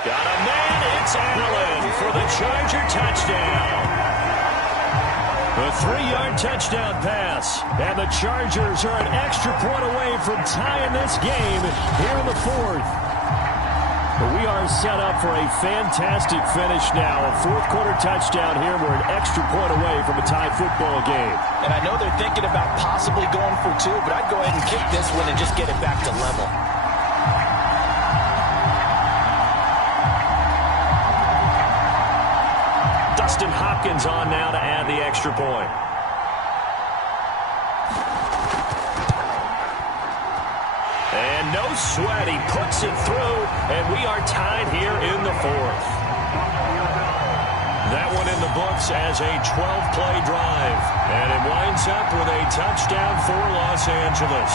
Got a man, it's Allen for the Charger touchdown. A 3-yard touchdown pass. And the Chargers are an extra point away from tying this game here in the 4th. But we are set up for a fantastic finish now. A 4th-quarter touchdown here. We're an extra point away from a tied football game. And I know they're thinking about possibly going for 2, but I'd go ahead and kick this one and just get it back to level. Dustin Hopkins on now to add the extra point. And no sweat, he puts it through, and we are tied here in the 4th. That one in the books as a 12-play drive, and it winds up with a touchdown for Los Angeles.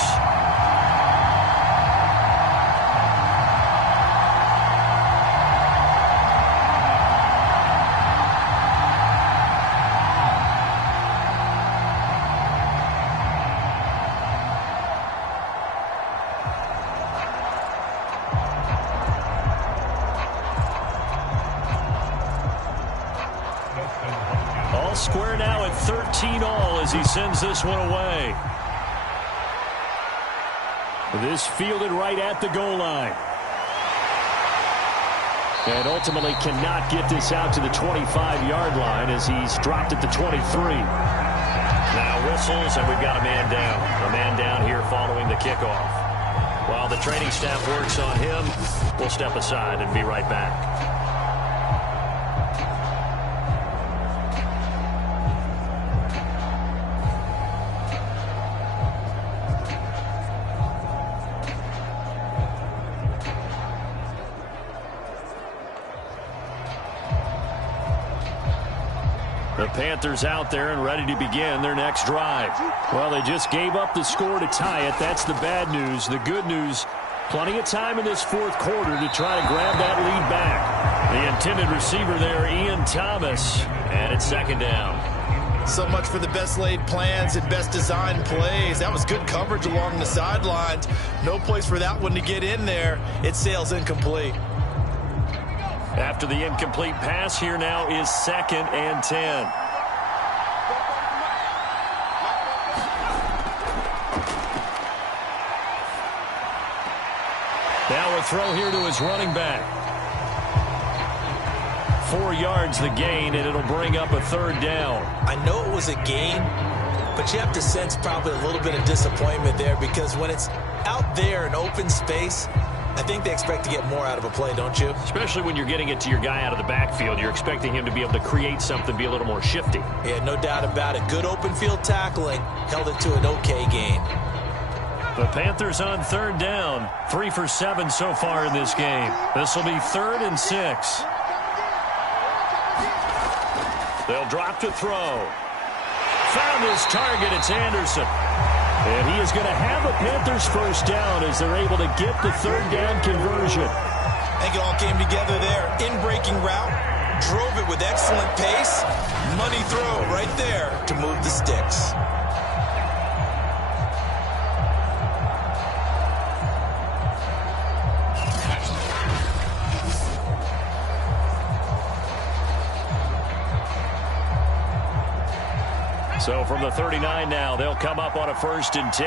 Square now at 13 all as he sends this one away. This fielded right at the goal line. And ultimately cannot get this out to the 25-yard line as he's dropped at the 23. Now whistles, and we've got a man down. A man down here following the kickoff. While the training staff works on him, we'll step aside and be right back. The Panthers out there and ready to begin their next drive. Well, they just gave up the score to tie it. That's the bad news. The good news, plenty of time in this 4th quarter to try to grab that lead back. The intended receiver there, Ian Thomas, and it's 2nd down. So much for the best laid plans and best designed plays. That was good coverage along the sidelines. No place for that one to get in there. It sails incomplete. After the incomplete pass, here now is 2nd and 10. Now a throw here to his running back. 4 yards the gain, and it'll bring up a 3rd down. I know it was a gain, but you have to sense probably a little bit of disappointment there because when it's out there in open space, I think they expect to get more out of a play, don't you? Especially when you're getting it to your guy out of the backfield. You're expecting him to be able to create something, be a little more shifty. Yeah, no doubt about it. Good open field tackling held it to an okay gain. The Panthers on 3rd down. 3 for 7 so far in this game. This will be 3rd and 6. They'll drop to throw. Found his target. It's Anderson. And he is going to have a Panthers 1st down as they're able to get the 3rd down conversion. I think it all came together there. In-breaking route, drove it with excellent pace. Money throw right there to move the sticks. So from the 39 now, they'll come up on a 1st and 10.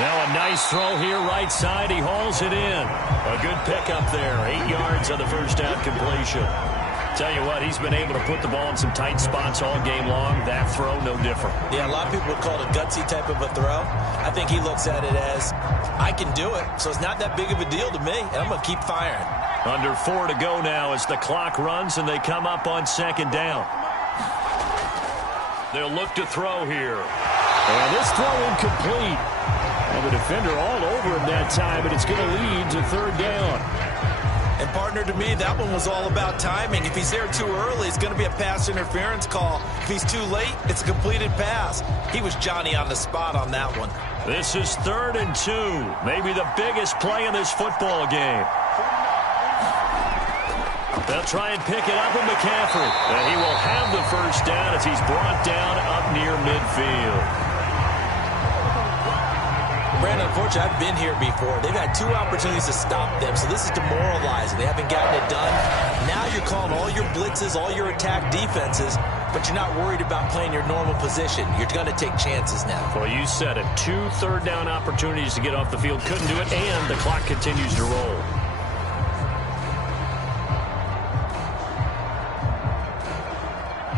Now a nice throw here right side. He hauls it in. A good pickup there. 8 yards on the 1st down completion. Tell you what, he's been able to put the ball in some tight spots all game long. That throw, no different. Yeah, a lot of people would call it a gutsy type of a throw. I think he looks at it as, I can do it, so it's not that big of a deal to me, and I'm going to keep firing. Under 4 to go now as the clock runs and they come up on 2nd down. They'll look to throw here. And this throw incomplete. And the defender all over him that time, and it's going to lead to third down. And partner, to me, that one was all about timing. If he's there too early, it's going to be a pass interference call. If he's too late, it's a completed pass. He was Johnny on the spot on that one. This is 3rd and 2. Maybe the biggest play in this football game. They'll try and pick it up with McCaffrey. And he will have the first down as he's brought down up near midfield. Brandon, unfortunately, I've been here before. They've had 2 opportunities to stop them, so this is demoralizing. They haven't gotten it done. Now you're calling all your blitzes, all your attack defenses, but you're not worried about playing your normal position. You're going to take chances now. Well, you said it. 2 third-down opportunities to get off the field. Couldn't do it, and the clock continues to roll.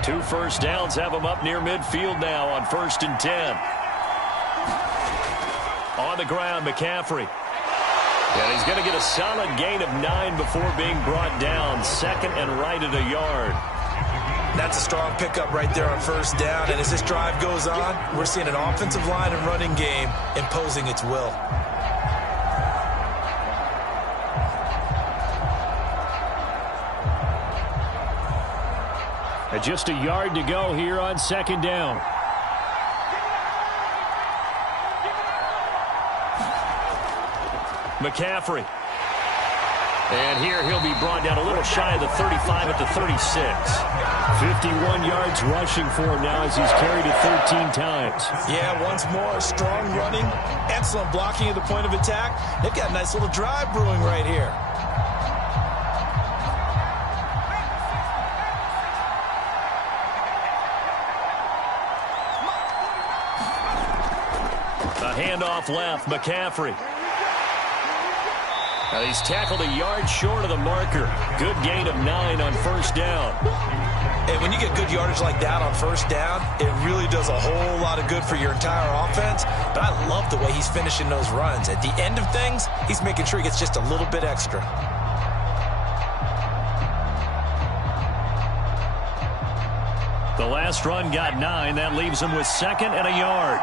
Two first downs have them up near midfield now on 1st and 10. On the ground, McCaffrey. And he's going to get a solid gain of 9 before being brought down. 2nd and right at a yard. That's a strong pickup right there on 1st down. And as this drive goes on, we're seeing an offensive line and running game imposing its will. And just a yard to go here on 2nd down. McCaffrey. And here he'll be brought down a little shy of the 35 at the 36. 51 yards rushing for him now as he's carried it 13 times. Yeah, once more, strong running, excellent blocking at the point of attack. They've got a nice little drive brewing right here. A handoff left, McCaffrey. Now he's tackled a yard short of the marker. Good gain of 9 on 1st down. And when you get good yardage like that on 1st down, it really does a whole lot of good for your entire offense. But I love the way he's finishing those runs. At the end of things, he's making sure he gets just a little bit extra. The last run got 9. That leaves him with 2nd and a yard.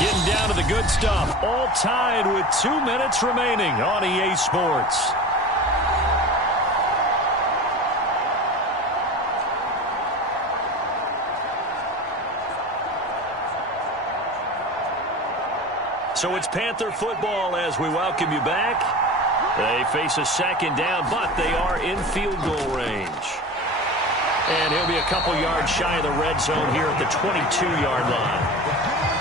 Getting down to the good stuff. All tied with 2 minutes remaining on EA Sports. So it's Panther football as we welcome you back. They face a 2nd down, but they are in field goal range. And he'll be a couple yards shy of the red zone here at the 22-yard line.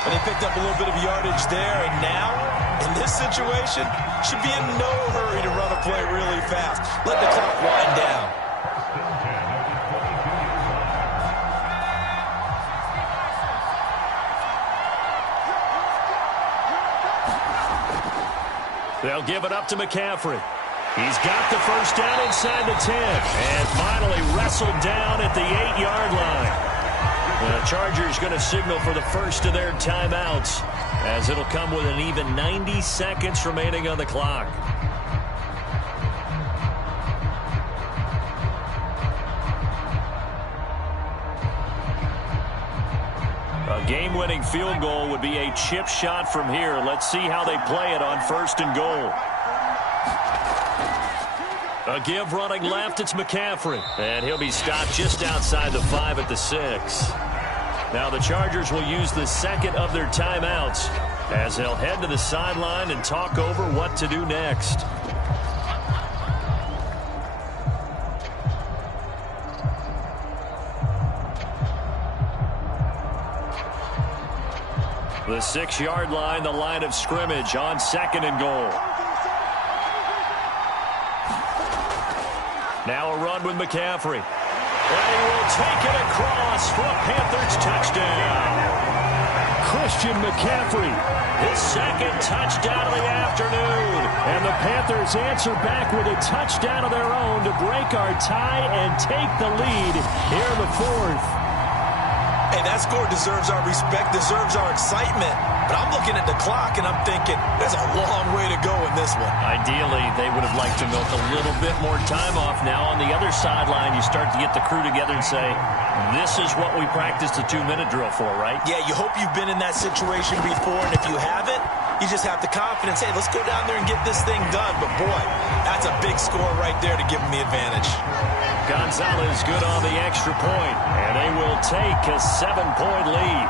And they picked up a little bit of yardage there, and now, in this situation, should be in no hurry to run a play really fast. Let the clock wind down. They'll give it up to McCaffrey. He's got the first down inside the 10, and finally wrestled down at the 8-yard line. The Chargers going to signal for the first of their timeouts, as it'll come with an even 90 seconds remaining on the clock. A game-winning field goal would be a chip shot from here. Let's see how they play it on 1st and goal. A give running left, it's McCaffrey. And he'll be stopped just outside the 5 at the 6. Now the Chargers will use the 2nd of their timeouts as they'll head to the sideline and talk over what to do next. The 6-yard line, the line of scrimmage on 2nd and goal. Now a run with McCaffrey. And he will take it across for a Panthers touchdown. Christian McCaffrey, his 2nd touchdown of the afternoon. And the Panthers answer back with a touchdown of their own to break our tie and take the lead here in the 4th. Hey, that score deserves our respect, deserves our excitement. But I'm looking at the clock, and I'm thinking there's a long way to go in this one. Ideally, they would have liked to milk a little bit more time off. Now on the other sideline, you start to get the crew together and say, this is what we practiced the 2-minute drill for, right? Yeah, you hope you've been in that situation before, and if you haven't, you just have the confidence, hey, let's go down there and get this thing done. But, boy, that's a big score right there to give them the advantage. Gonzalez good on the extra point, and they will take a 7-point lead.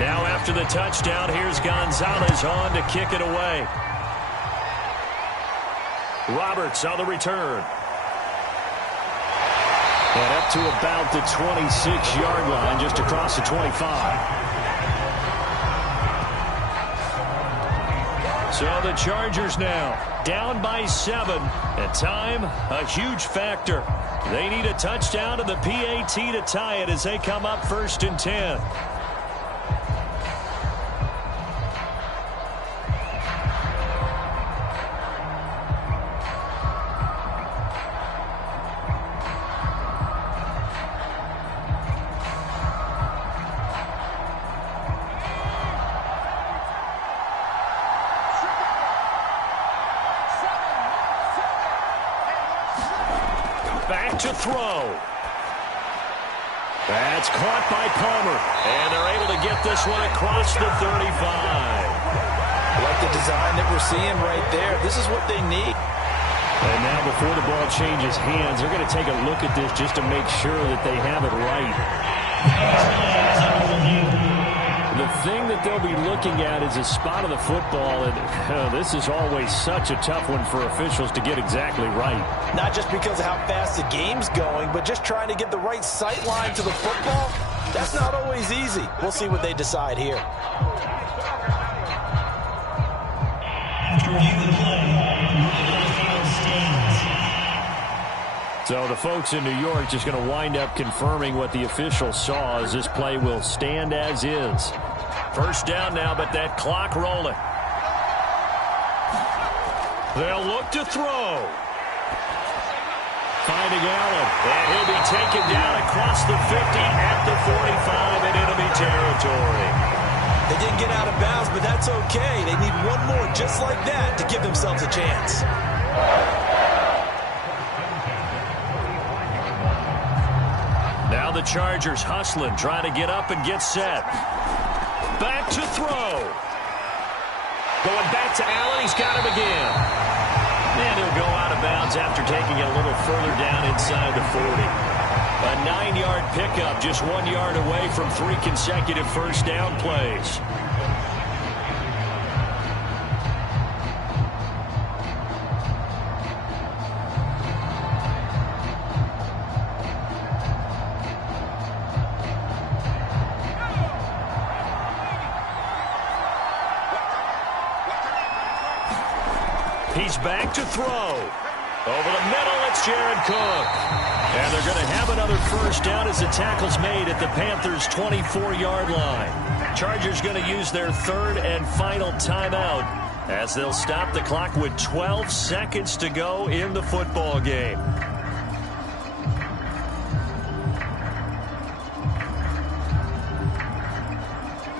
Now after the touchdown, here's Gonzalez on to kick it away. Roberts on the return. And up to about the 26-yard line, just across the 25. So the Chargers now down by 7. And time, a huge factor. They need a touchdown to the PAT to tie it as they come up 1st and 10. Back to throw. That's caught by Palmer. And they're able to get this one across the 35. Like the design that we're seeing right there. This is what they need. And now before the ball changes hands, they're going to take a look at this just to make sure that they have it right. The thing that they'll be looking at is a spot of the football, and this is always such a tough one for officials to get exactly right. Not just because of how fast the game's going, but just trying to get the right sight line to the football. That's not always easy. We'll see what they decide here. After review the play, stands. So the folks in New York just going to wind up confirming what the officials saw as this play will stand as is. 1st down now, but that clock rolling. They'll look to throw. Finding Allen, and he'll be taken down across the 50 at the 45 in enemy territory. They didn't get out of bounds, but that's okay. They need one more just like that to give themselves a chance. Now the Chargers hustling, trying to get up and get set. Back to throw. Going back to Allen. He's got him again. And he'll go out of bounds after taking it a little further down inside the 40. A 9-yard pickup, just 1 yard away from 3 consecutive 1st down plays. He's back to throw. Over the middle, it's Jared Cook. And they're going to have another 1st down as the tackle's made at the Panthers' 24-yard line. Chargers going to use their 3rd and final timeout as they'll stop the clock with 12 seconds to go in the football game.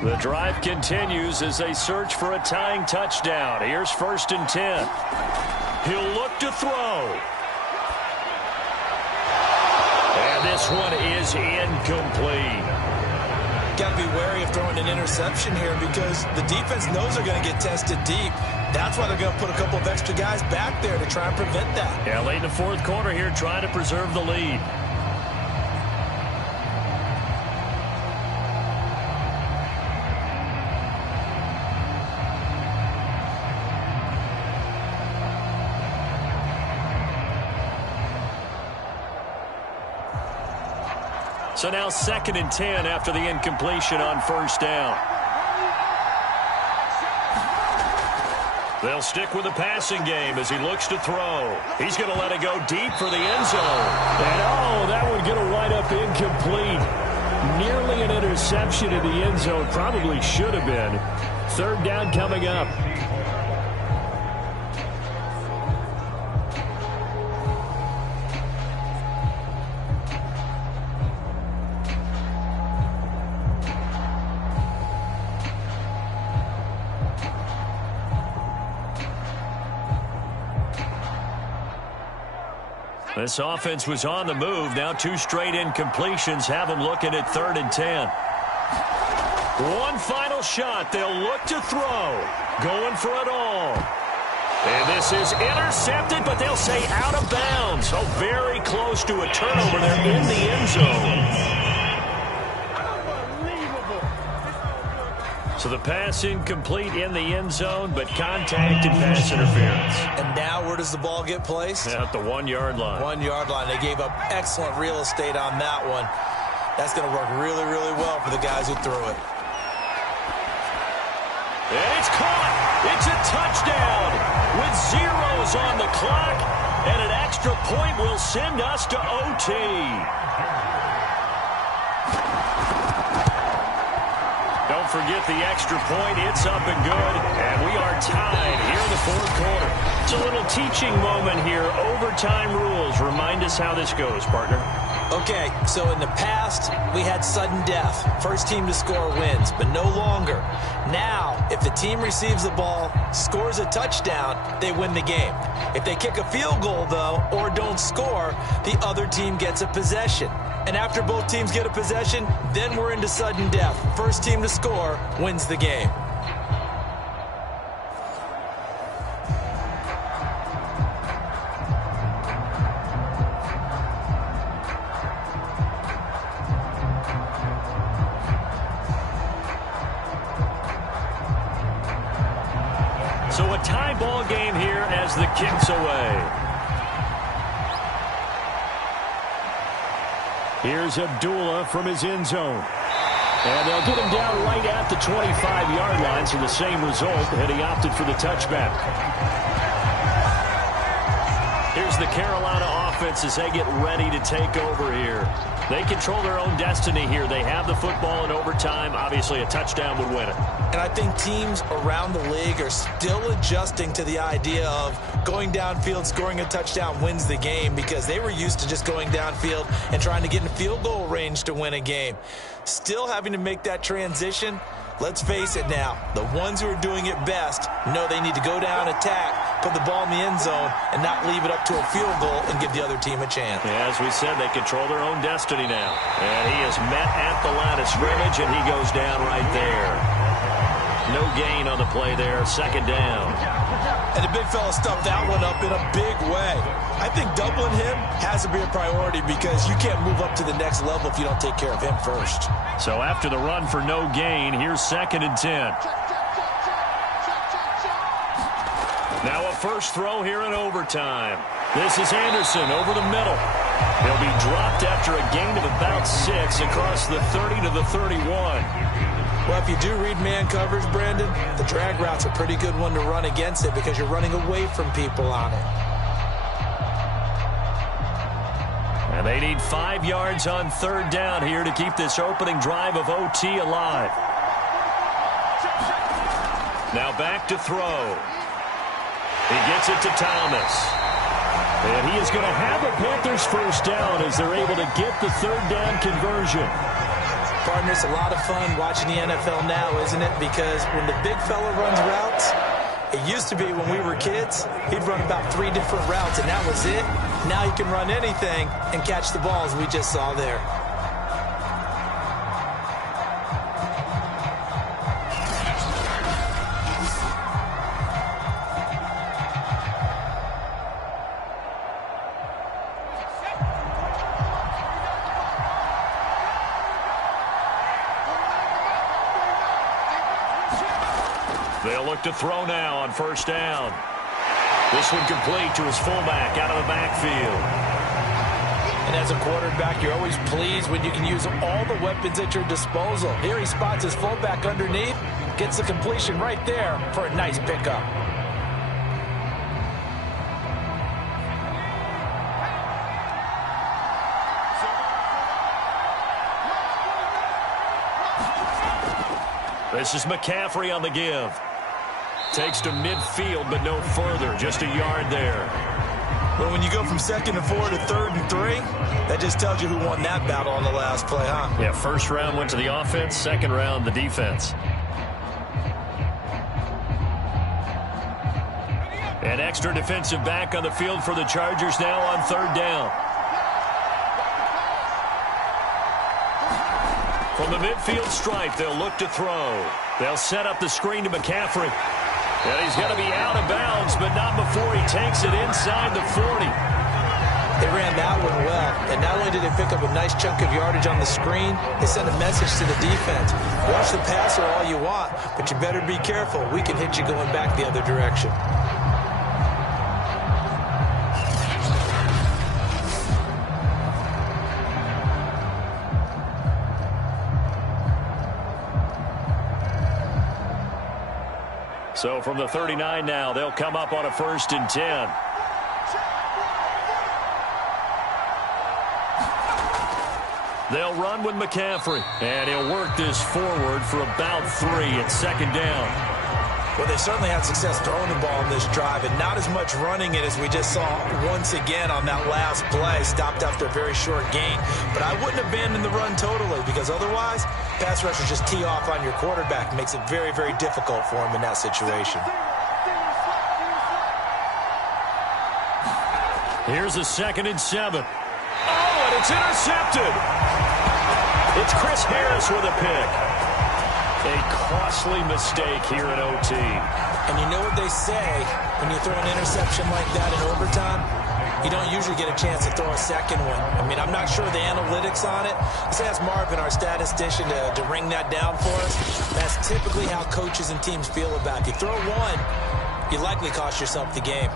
The drive continues as they search for a tying touchdown. Here's 1st and 10. He'll look to throw. And this one is incomplete. Got to be wary of throwing an interception here because the defense knows they're going to get tested deep. That's why they're going to put a couple of extra guys back there to try and prevent that. Yeah, late in the 4th quarter here, trying to preserve the lead. So now 2nd and 10 after the incompletion on first down. They'll stick with the passing game as he looks to throw. He's going to let it go deep for the end zone. And, that one going to wind up incomplete. Nearly an interception in the end zone. Probably should have been. 3rd down coming up. This offense was on the move. Now 2 straight incompletions have them looking at 3rd and 10. One final shot. They'll look to throw. Going for it all. And this is intercepted, but they'll say out of bounds. So very close to a turnover there in the end zone. So the pass incomplete in the end zone, but contact and pass interference. And now where does the ball get placed? At the 1-yard line. 1-yard line. They gave up excellent real estate on that one. That's going to work really, really well for the guys who threw it. And it's caught. It's a touchdown with zeros on the clock. And an extra point will send us to OT. Don't forget the extra point. It's up and good. And we are tied here in the 4th quarter. It's a little teaching moment here. Overtime rules. Remind us how this goes, partner. Okay, so in the past, we had sudden death. First team to score wins, but no longer. Now, if the team receives the ball, scores a touchdown, they win the game. If they kick a field goal, though, or don't score, the other team gets a possession. And after both teams get a possession, then we're into sudden death. First team to score wins the game. So a tie ball game here as the kick's away. Here's Abdullah from his end zone. And they'll get him down right at the 25-yard line, so the same result, and he opted for the touchback. Here's the Carolina offense as they get ready to take over here. They control their own destiny here. They have the football in overtime. Obviously, a touchdown would win it. And I think teams around the league are still adjusting to the idea of going downfield, scoring a touchdown wins the game, because they were used to just going downfield and trying to get in field goal range to win a game. Still having to make that transition. Let's face it now, the ones who are doing it best know they need to go down, attack, put the ball in the end zone, and not leave it up to a field goal and give the other team a chance. Yeah, as we said, they control their own destiny now. And he is met at the line of scrimmage, and he goes down right there. No gain on the play there, 2nd down. And the big fella stuffed that one up in a big way. I think doubling him has to be a priority, because you can't move up to the next level if you don't take care of him first. So after the run for no gain, here's 2nd and 10. Now a first throw here in overtime. This is Anderson over the middle. He'll be dropped after a gain of about 6 across the 30 to the 31. Well, if you do read man coverage, Brandon, the drag route's a pretty good one to run against it, because you're running away from people on it. And they need 5 yards on 3rd down here to keep this opening drive of OT alive. Now back to throw. He gets it to Thomas. And he is going to have a Panthers first down as they're able to get the 3rd down conversion. Partner, it's a lot of fun watching the NFL now, isn't it? Because when the big fella runs routes, it used to be when we were kids, he'd run about 3 different routes, and that was it. Now he can run anything and catch the balls we just saw there. They'll look to throw now on first down. This one complete to his fullback out of the backfield. And And as a quarterback, you're always pleased when you can use all the weapons at your disposal. Here he spots his fullback underneath, gets the completion right there for a nice pickup. This is McCaffrey on the give. Takes to midfield, but no further. Just a yard there. Well, when you go from 2nd and 4 to 3rd and 3, that just tells you who won that battle on the last play, huh? Yeah, first round went to the offense, second round the defense. An extra defensive back on the field for the Chargers now on 3rd down. From the midfield stripe, they'll look to throw. They'll set up the screen to McCaffrey. And he's going to be out of bounds, but not before he takes it inside the 40. They ran that one well, and not only did they pick up a nice chunk of yardage on the screen, they sent a message to the defense. Rush the passer all you want, but you better be careful. We can hit you going back the other direction. So from the 39 now, they'll come up on a 1st and 10. They'll run with McCaffrey, and he'll work this forward for about 3 at 2nd down. Well, they certainly had success throwing the ball in this drive, and not as much running it as we just saw once again on that last play. Stopped after a very short gain. But I wouldn't abandon the run totally, because otherwise, pass rushers just tee off on your quarterback. Makes it very, very difficult for him in that situation. Here's a 2nd and 7. Oh, and it's intercepted. It's Chris Harris with a pick. A costly mistake here in OT. And you know what they say, when you throw an interception like that in overtime, you don't usually get a chance to throw a second one. I mean, I'm not sure the analytics on it. Let's ask Marvin, our statistician, to ring that down for us. That's typically how coaches and teams feel about it. You throw one, you likely cost yourself the game.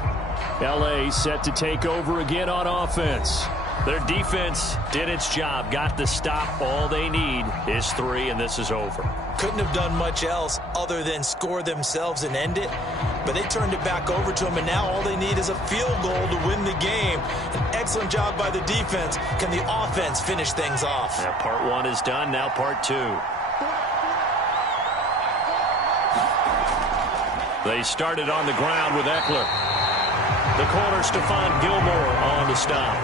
L.A. set to take over again on offense. Their defense did its job, got the stop. All they need is 3, and this is over. Couldn't have done much else other than score themselves and end it, but they turned it back over to them, and now all they need is a field goal to win the game. An excellent job by the defense. Can the offense finish things off? Yeah, part 1 is done, now part 2. They started on the ground with Eckler. The corner, Stephon Gilmore, on the stop.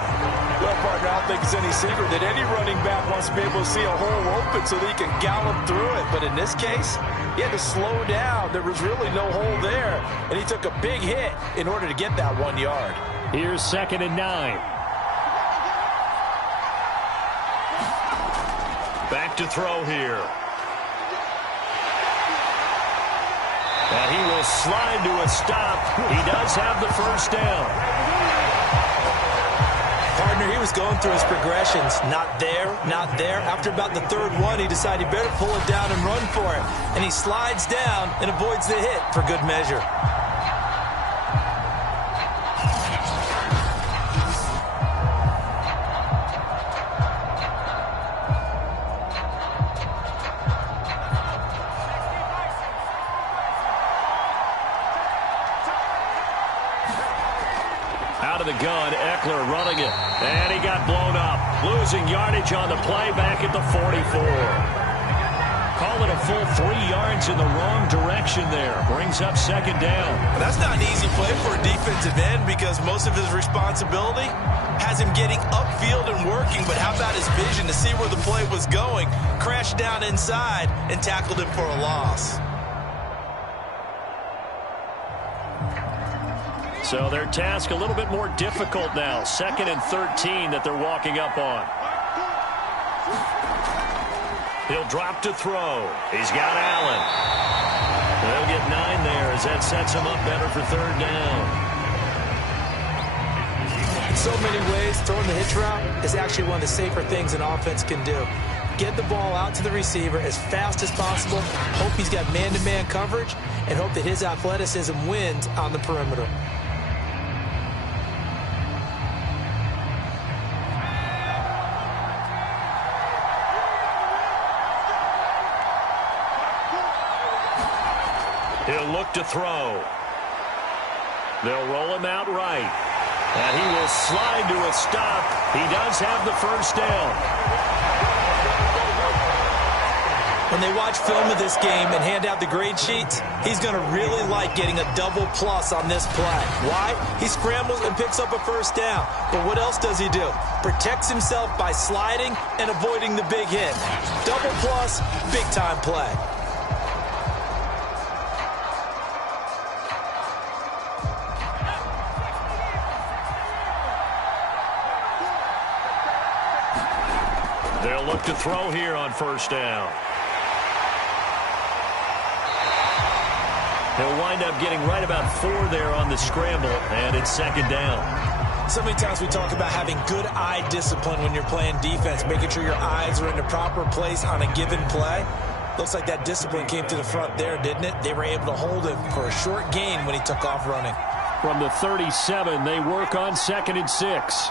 Well, partner, I don't think it's any secret that any running back wants to be able to see a hole open so that he can gallop through it. But in this case, he had to slow down. There was really no hole there, and he took a big hit in order to get that 1 yard. Here's 2nd and 9. Back to throw here. And he will slide to a stop. He does have the 1st down. Partner, he was going through his progressions. Not there, not there. After about the 3rd one, he decided he better pull it down and run for it. And he slides down and avoids the hit for good measure. Out of the gun, Eckler running it. And he got blown up. Losing yardage on the play back at the 44. Call it a full 3 yards in the wrong direction there. Brings up 2nd down. That's not an easy play for a defensive end because most of his responsibility has him getting upfield and working. But how about his vision to see where the play was going? Crashed down inside and tackled him for a loss. So their task a little bit more difficult now. 2nd and 13 that they're walking up on. He'll drop to throw. He's got Allen. They'll get 9 there as that sets him up better for 3rd down. In so many ways, throwing the hitch route is actually one of the safer things an offense can do. Get the ball out to the receiver as fast as possible, hope he's got man-to-man coverage, and hope that his athleticism wins on the perimeter. He'll look to throw. They'll roll him out right. And he will slide to a stop. He does have the first down. When they watch film of this game and hand out the grade sheets, he's going to really like getting a double plus on this play. Why? He scrambles and picks up a first down. But what else does he do? Protects himself by sliding and avoiding the big hit. Double plus, big-time play. They'll look to throw here on first down. He'll wind up getting right about 4 there on the scramble, and it's second down. So many times we talk about having good eye discipline when you're playing defense, making sure your eyes are in the proper place on a given play. Looks like that discipline came to the front there, didn't it? They were able to hold him for a short gain when he took off running. From the 37, they work on 2nd and 6.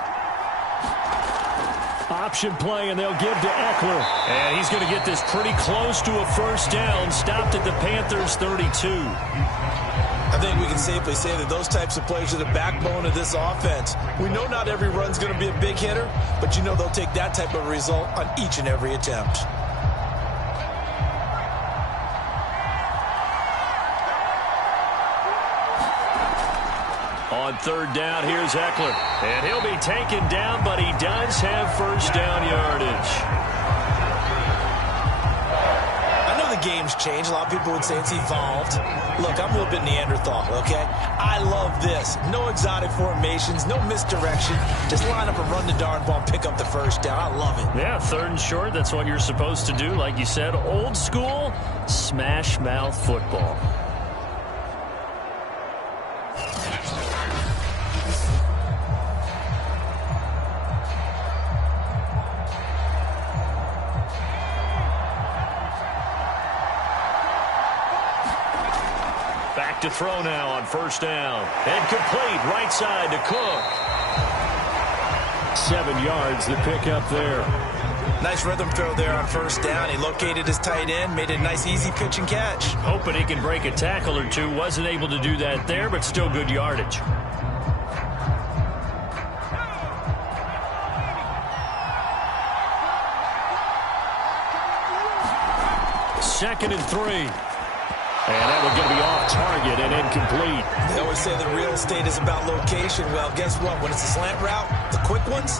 Option play, and they'll give to Eckler. And he's going to get this pretty close to a first down, stopped at the Panthers' 32. I think we can safely say that those types of plays are the backbone of this offense. We know not every run's going to be a big hitter, but you know they'll take that type of result on each and every attempt. On third down, here's Eckler. And he'll be taken down, but he does have first down yardage. I know the game's changed. A lot of people would say it's evolved. Look, I'm a little bit Neanderthal, okay? I love this. No exotic formations, no misdirection. Just line up and run the darn ball and pick up the first down. I love it. Yeah, 3rd and short, that's what you're supposed to do. Like you said, old school, smash mouth football. Back to throw now on first down. And complete right side to Cook. 7 yards the pickup there. Nice rhythm throw there on first down. He located his tight end, made a nice easy pitch and catch. Hoping he can break a tackle or two. Wasn't able to do that there, but still good yardage. Second and 3. And that one going to be off target and incomplete. They always say that real estate is about location. Well, guess what? When it's a slant route, the quick ones,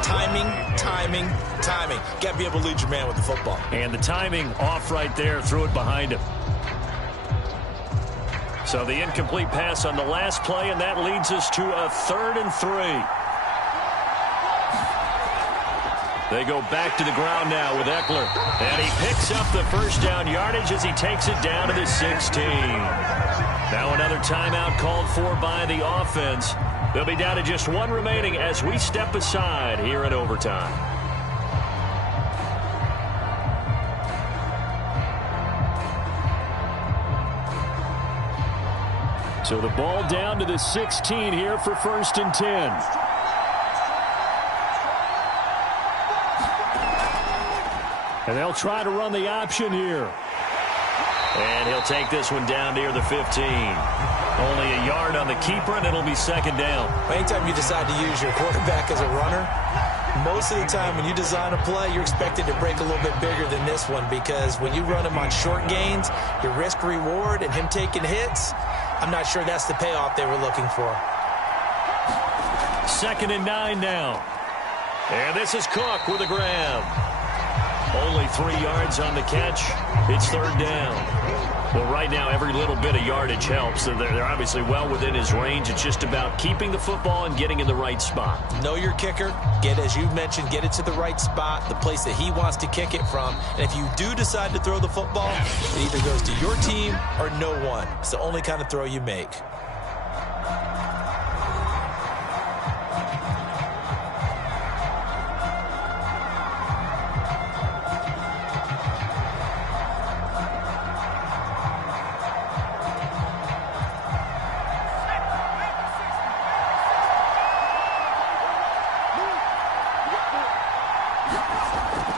timing, timing, timing. Got to be able to lead your man with the football. And the timing off right there, threw it behind him. So the incomplete pass on the last play, and that leads us to a 3rd and 3. They go back to the ground now with Eckler. And he picks up the first down yardage as he takes it down to the 16. Now another timeout called for by the offense. They'll be down to just 1 remaining as we step aside here in overtime. So the ball down to the 16 here for 1st and 10. And they'll try to run the option here. And he'll take this one down near the 15. Only a yard on the keeper, and it'll be second down. Anytime you decide to use your quarterback as a runner, most of the time when you design a play, you're expected to break a little bit bigger than this one, because when you run him on short gains, your risk-reward and him taking hits, I'm not sure that's the payoff they were looking for. 2nd and 9 now. And this is Cook with a grab. Only 3 yards on the catch. It's 3rd down. Well, right now, every little bit of yardage helps. They're obviously well within his range. It's just about keeping the football and getting in the right spot. Know your kicker. As you mentioned, get it to the right spot, the place that he wants to kick it from. And if you do decide to throw the football, it either goes to your team or no one. It's the only kind of throw you make.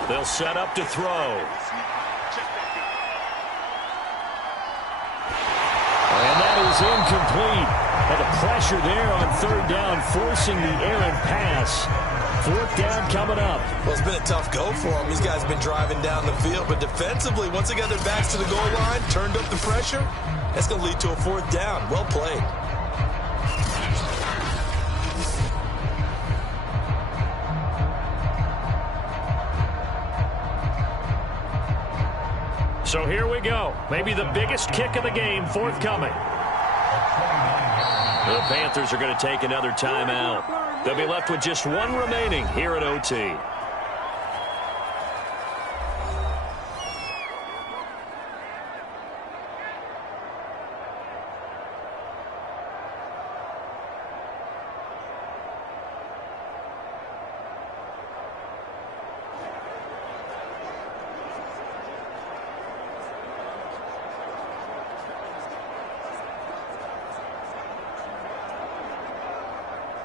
They'll set up to throw. is incomplete. And the pressure there on third down, forcing the errant pass. Fourth down coming up. Well, it's been a tough go for them. These guys have been driving down the field, but defensively, once they got their backs to the goal line, turned up the pressure, that's going to lead to a fourth down. Well played. So here we go. Maybe the biggest kick of the game forthcoming. The Panthers are going to take another timeout. They'll be left with just one remaining here at OT.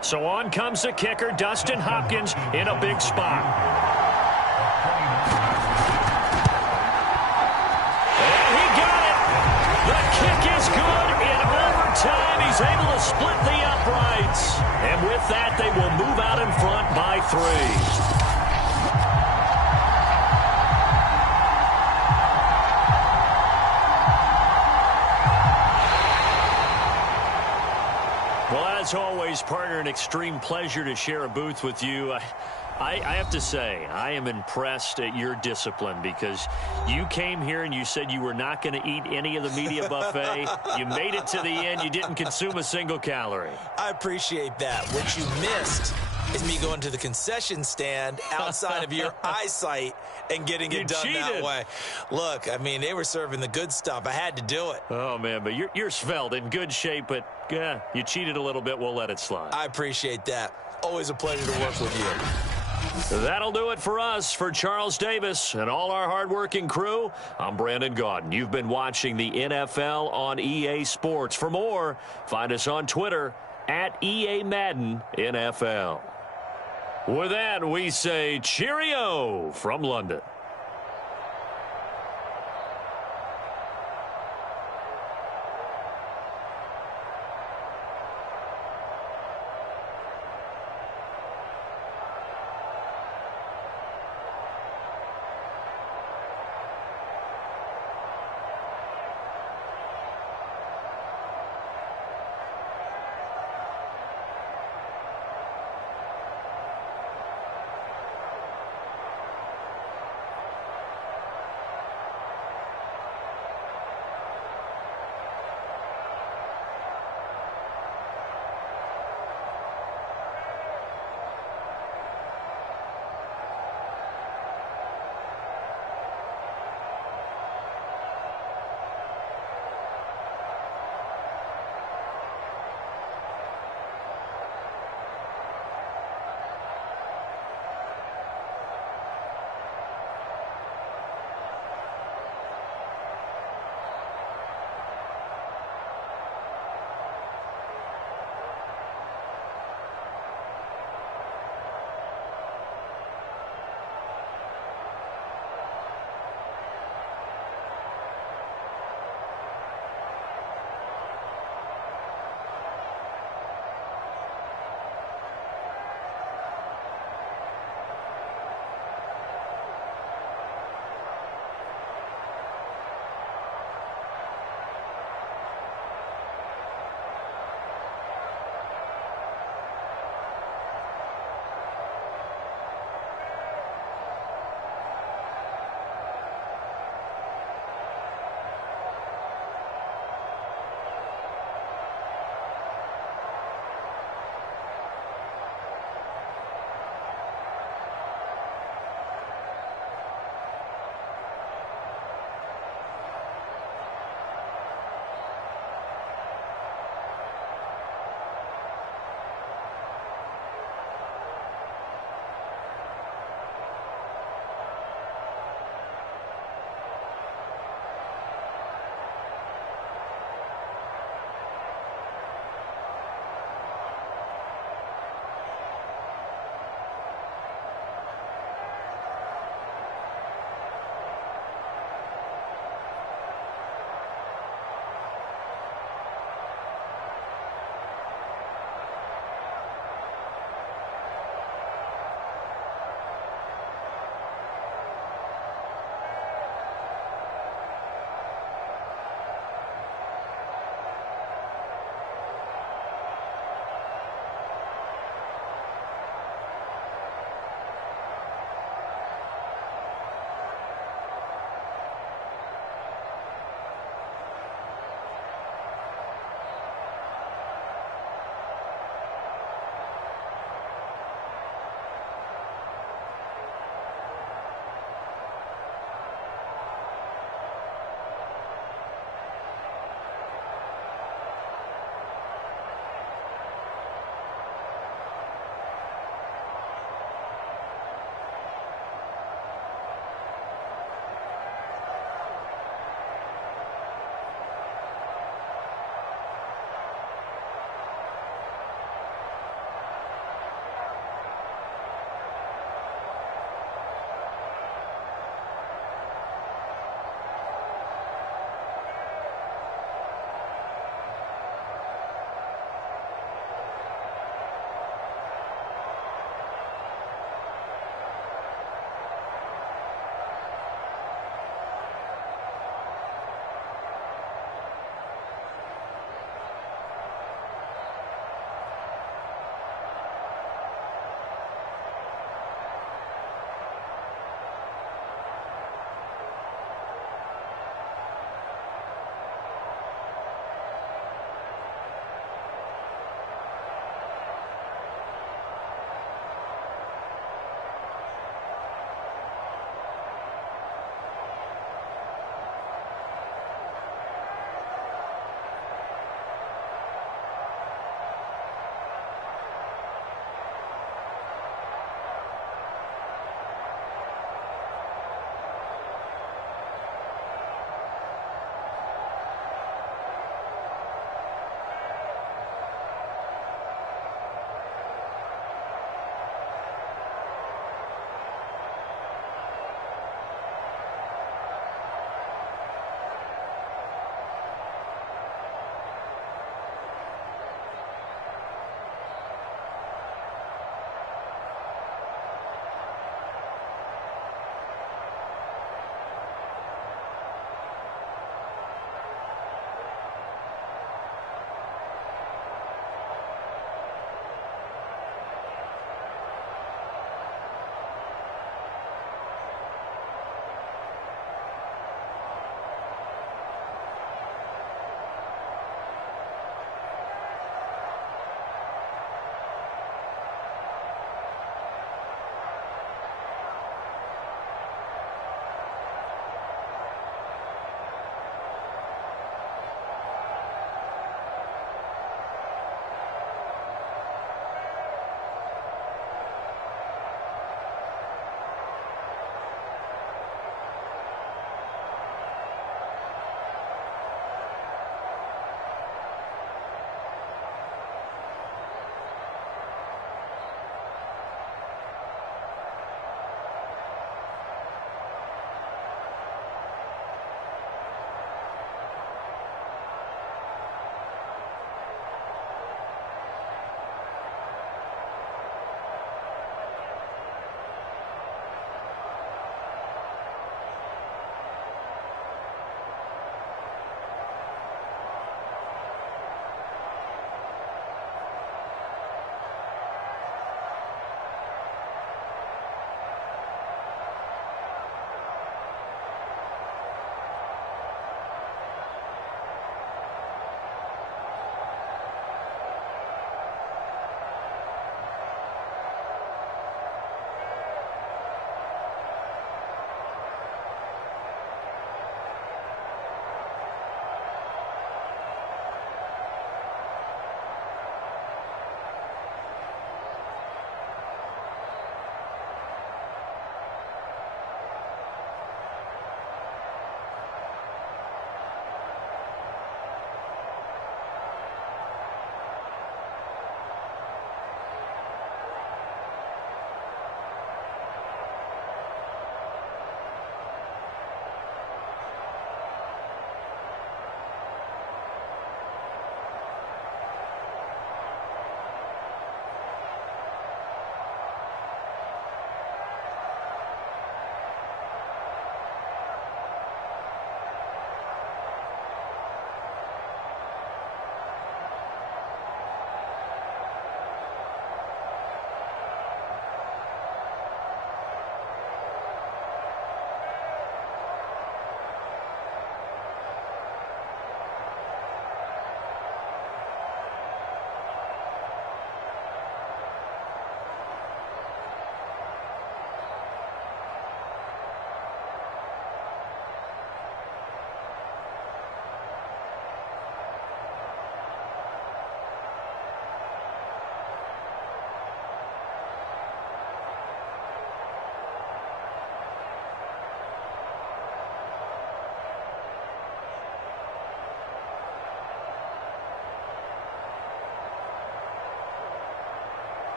So on comes the kicker, Dustin Hopkins, in a big spot. And he got it. The kick is good in overtime. He's able to split the uprights. And with that, they will move out in front by 3. As always, partner, an extreme pleasure to share a booth with you. I have to say, I am impressed at your discipline because you came here and you said you were not going to eat any of the media buffet. You made it to the end. You didn't consume a single calorie. I appreciate that. What you missed is me going to the concession stand outside of your eyesight and getting it done that way. Look, I mean, they were serving the good stuff. I had to do it. Oh, man, but you're svelte, in good shape, but yeah, you cheated a little bit. We'll let it slide. I appreciate that. Always a pleasure to work with you. That'll do it for us. For Charles Davis and all our hardworking crew, I'm Brandon Gaudin. You've been watching the NFL on EA Sports. For more, find us on Twitter at EA Madden NFL. With that, we say cheerio from London.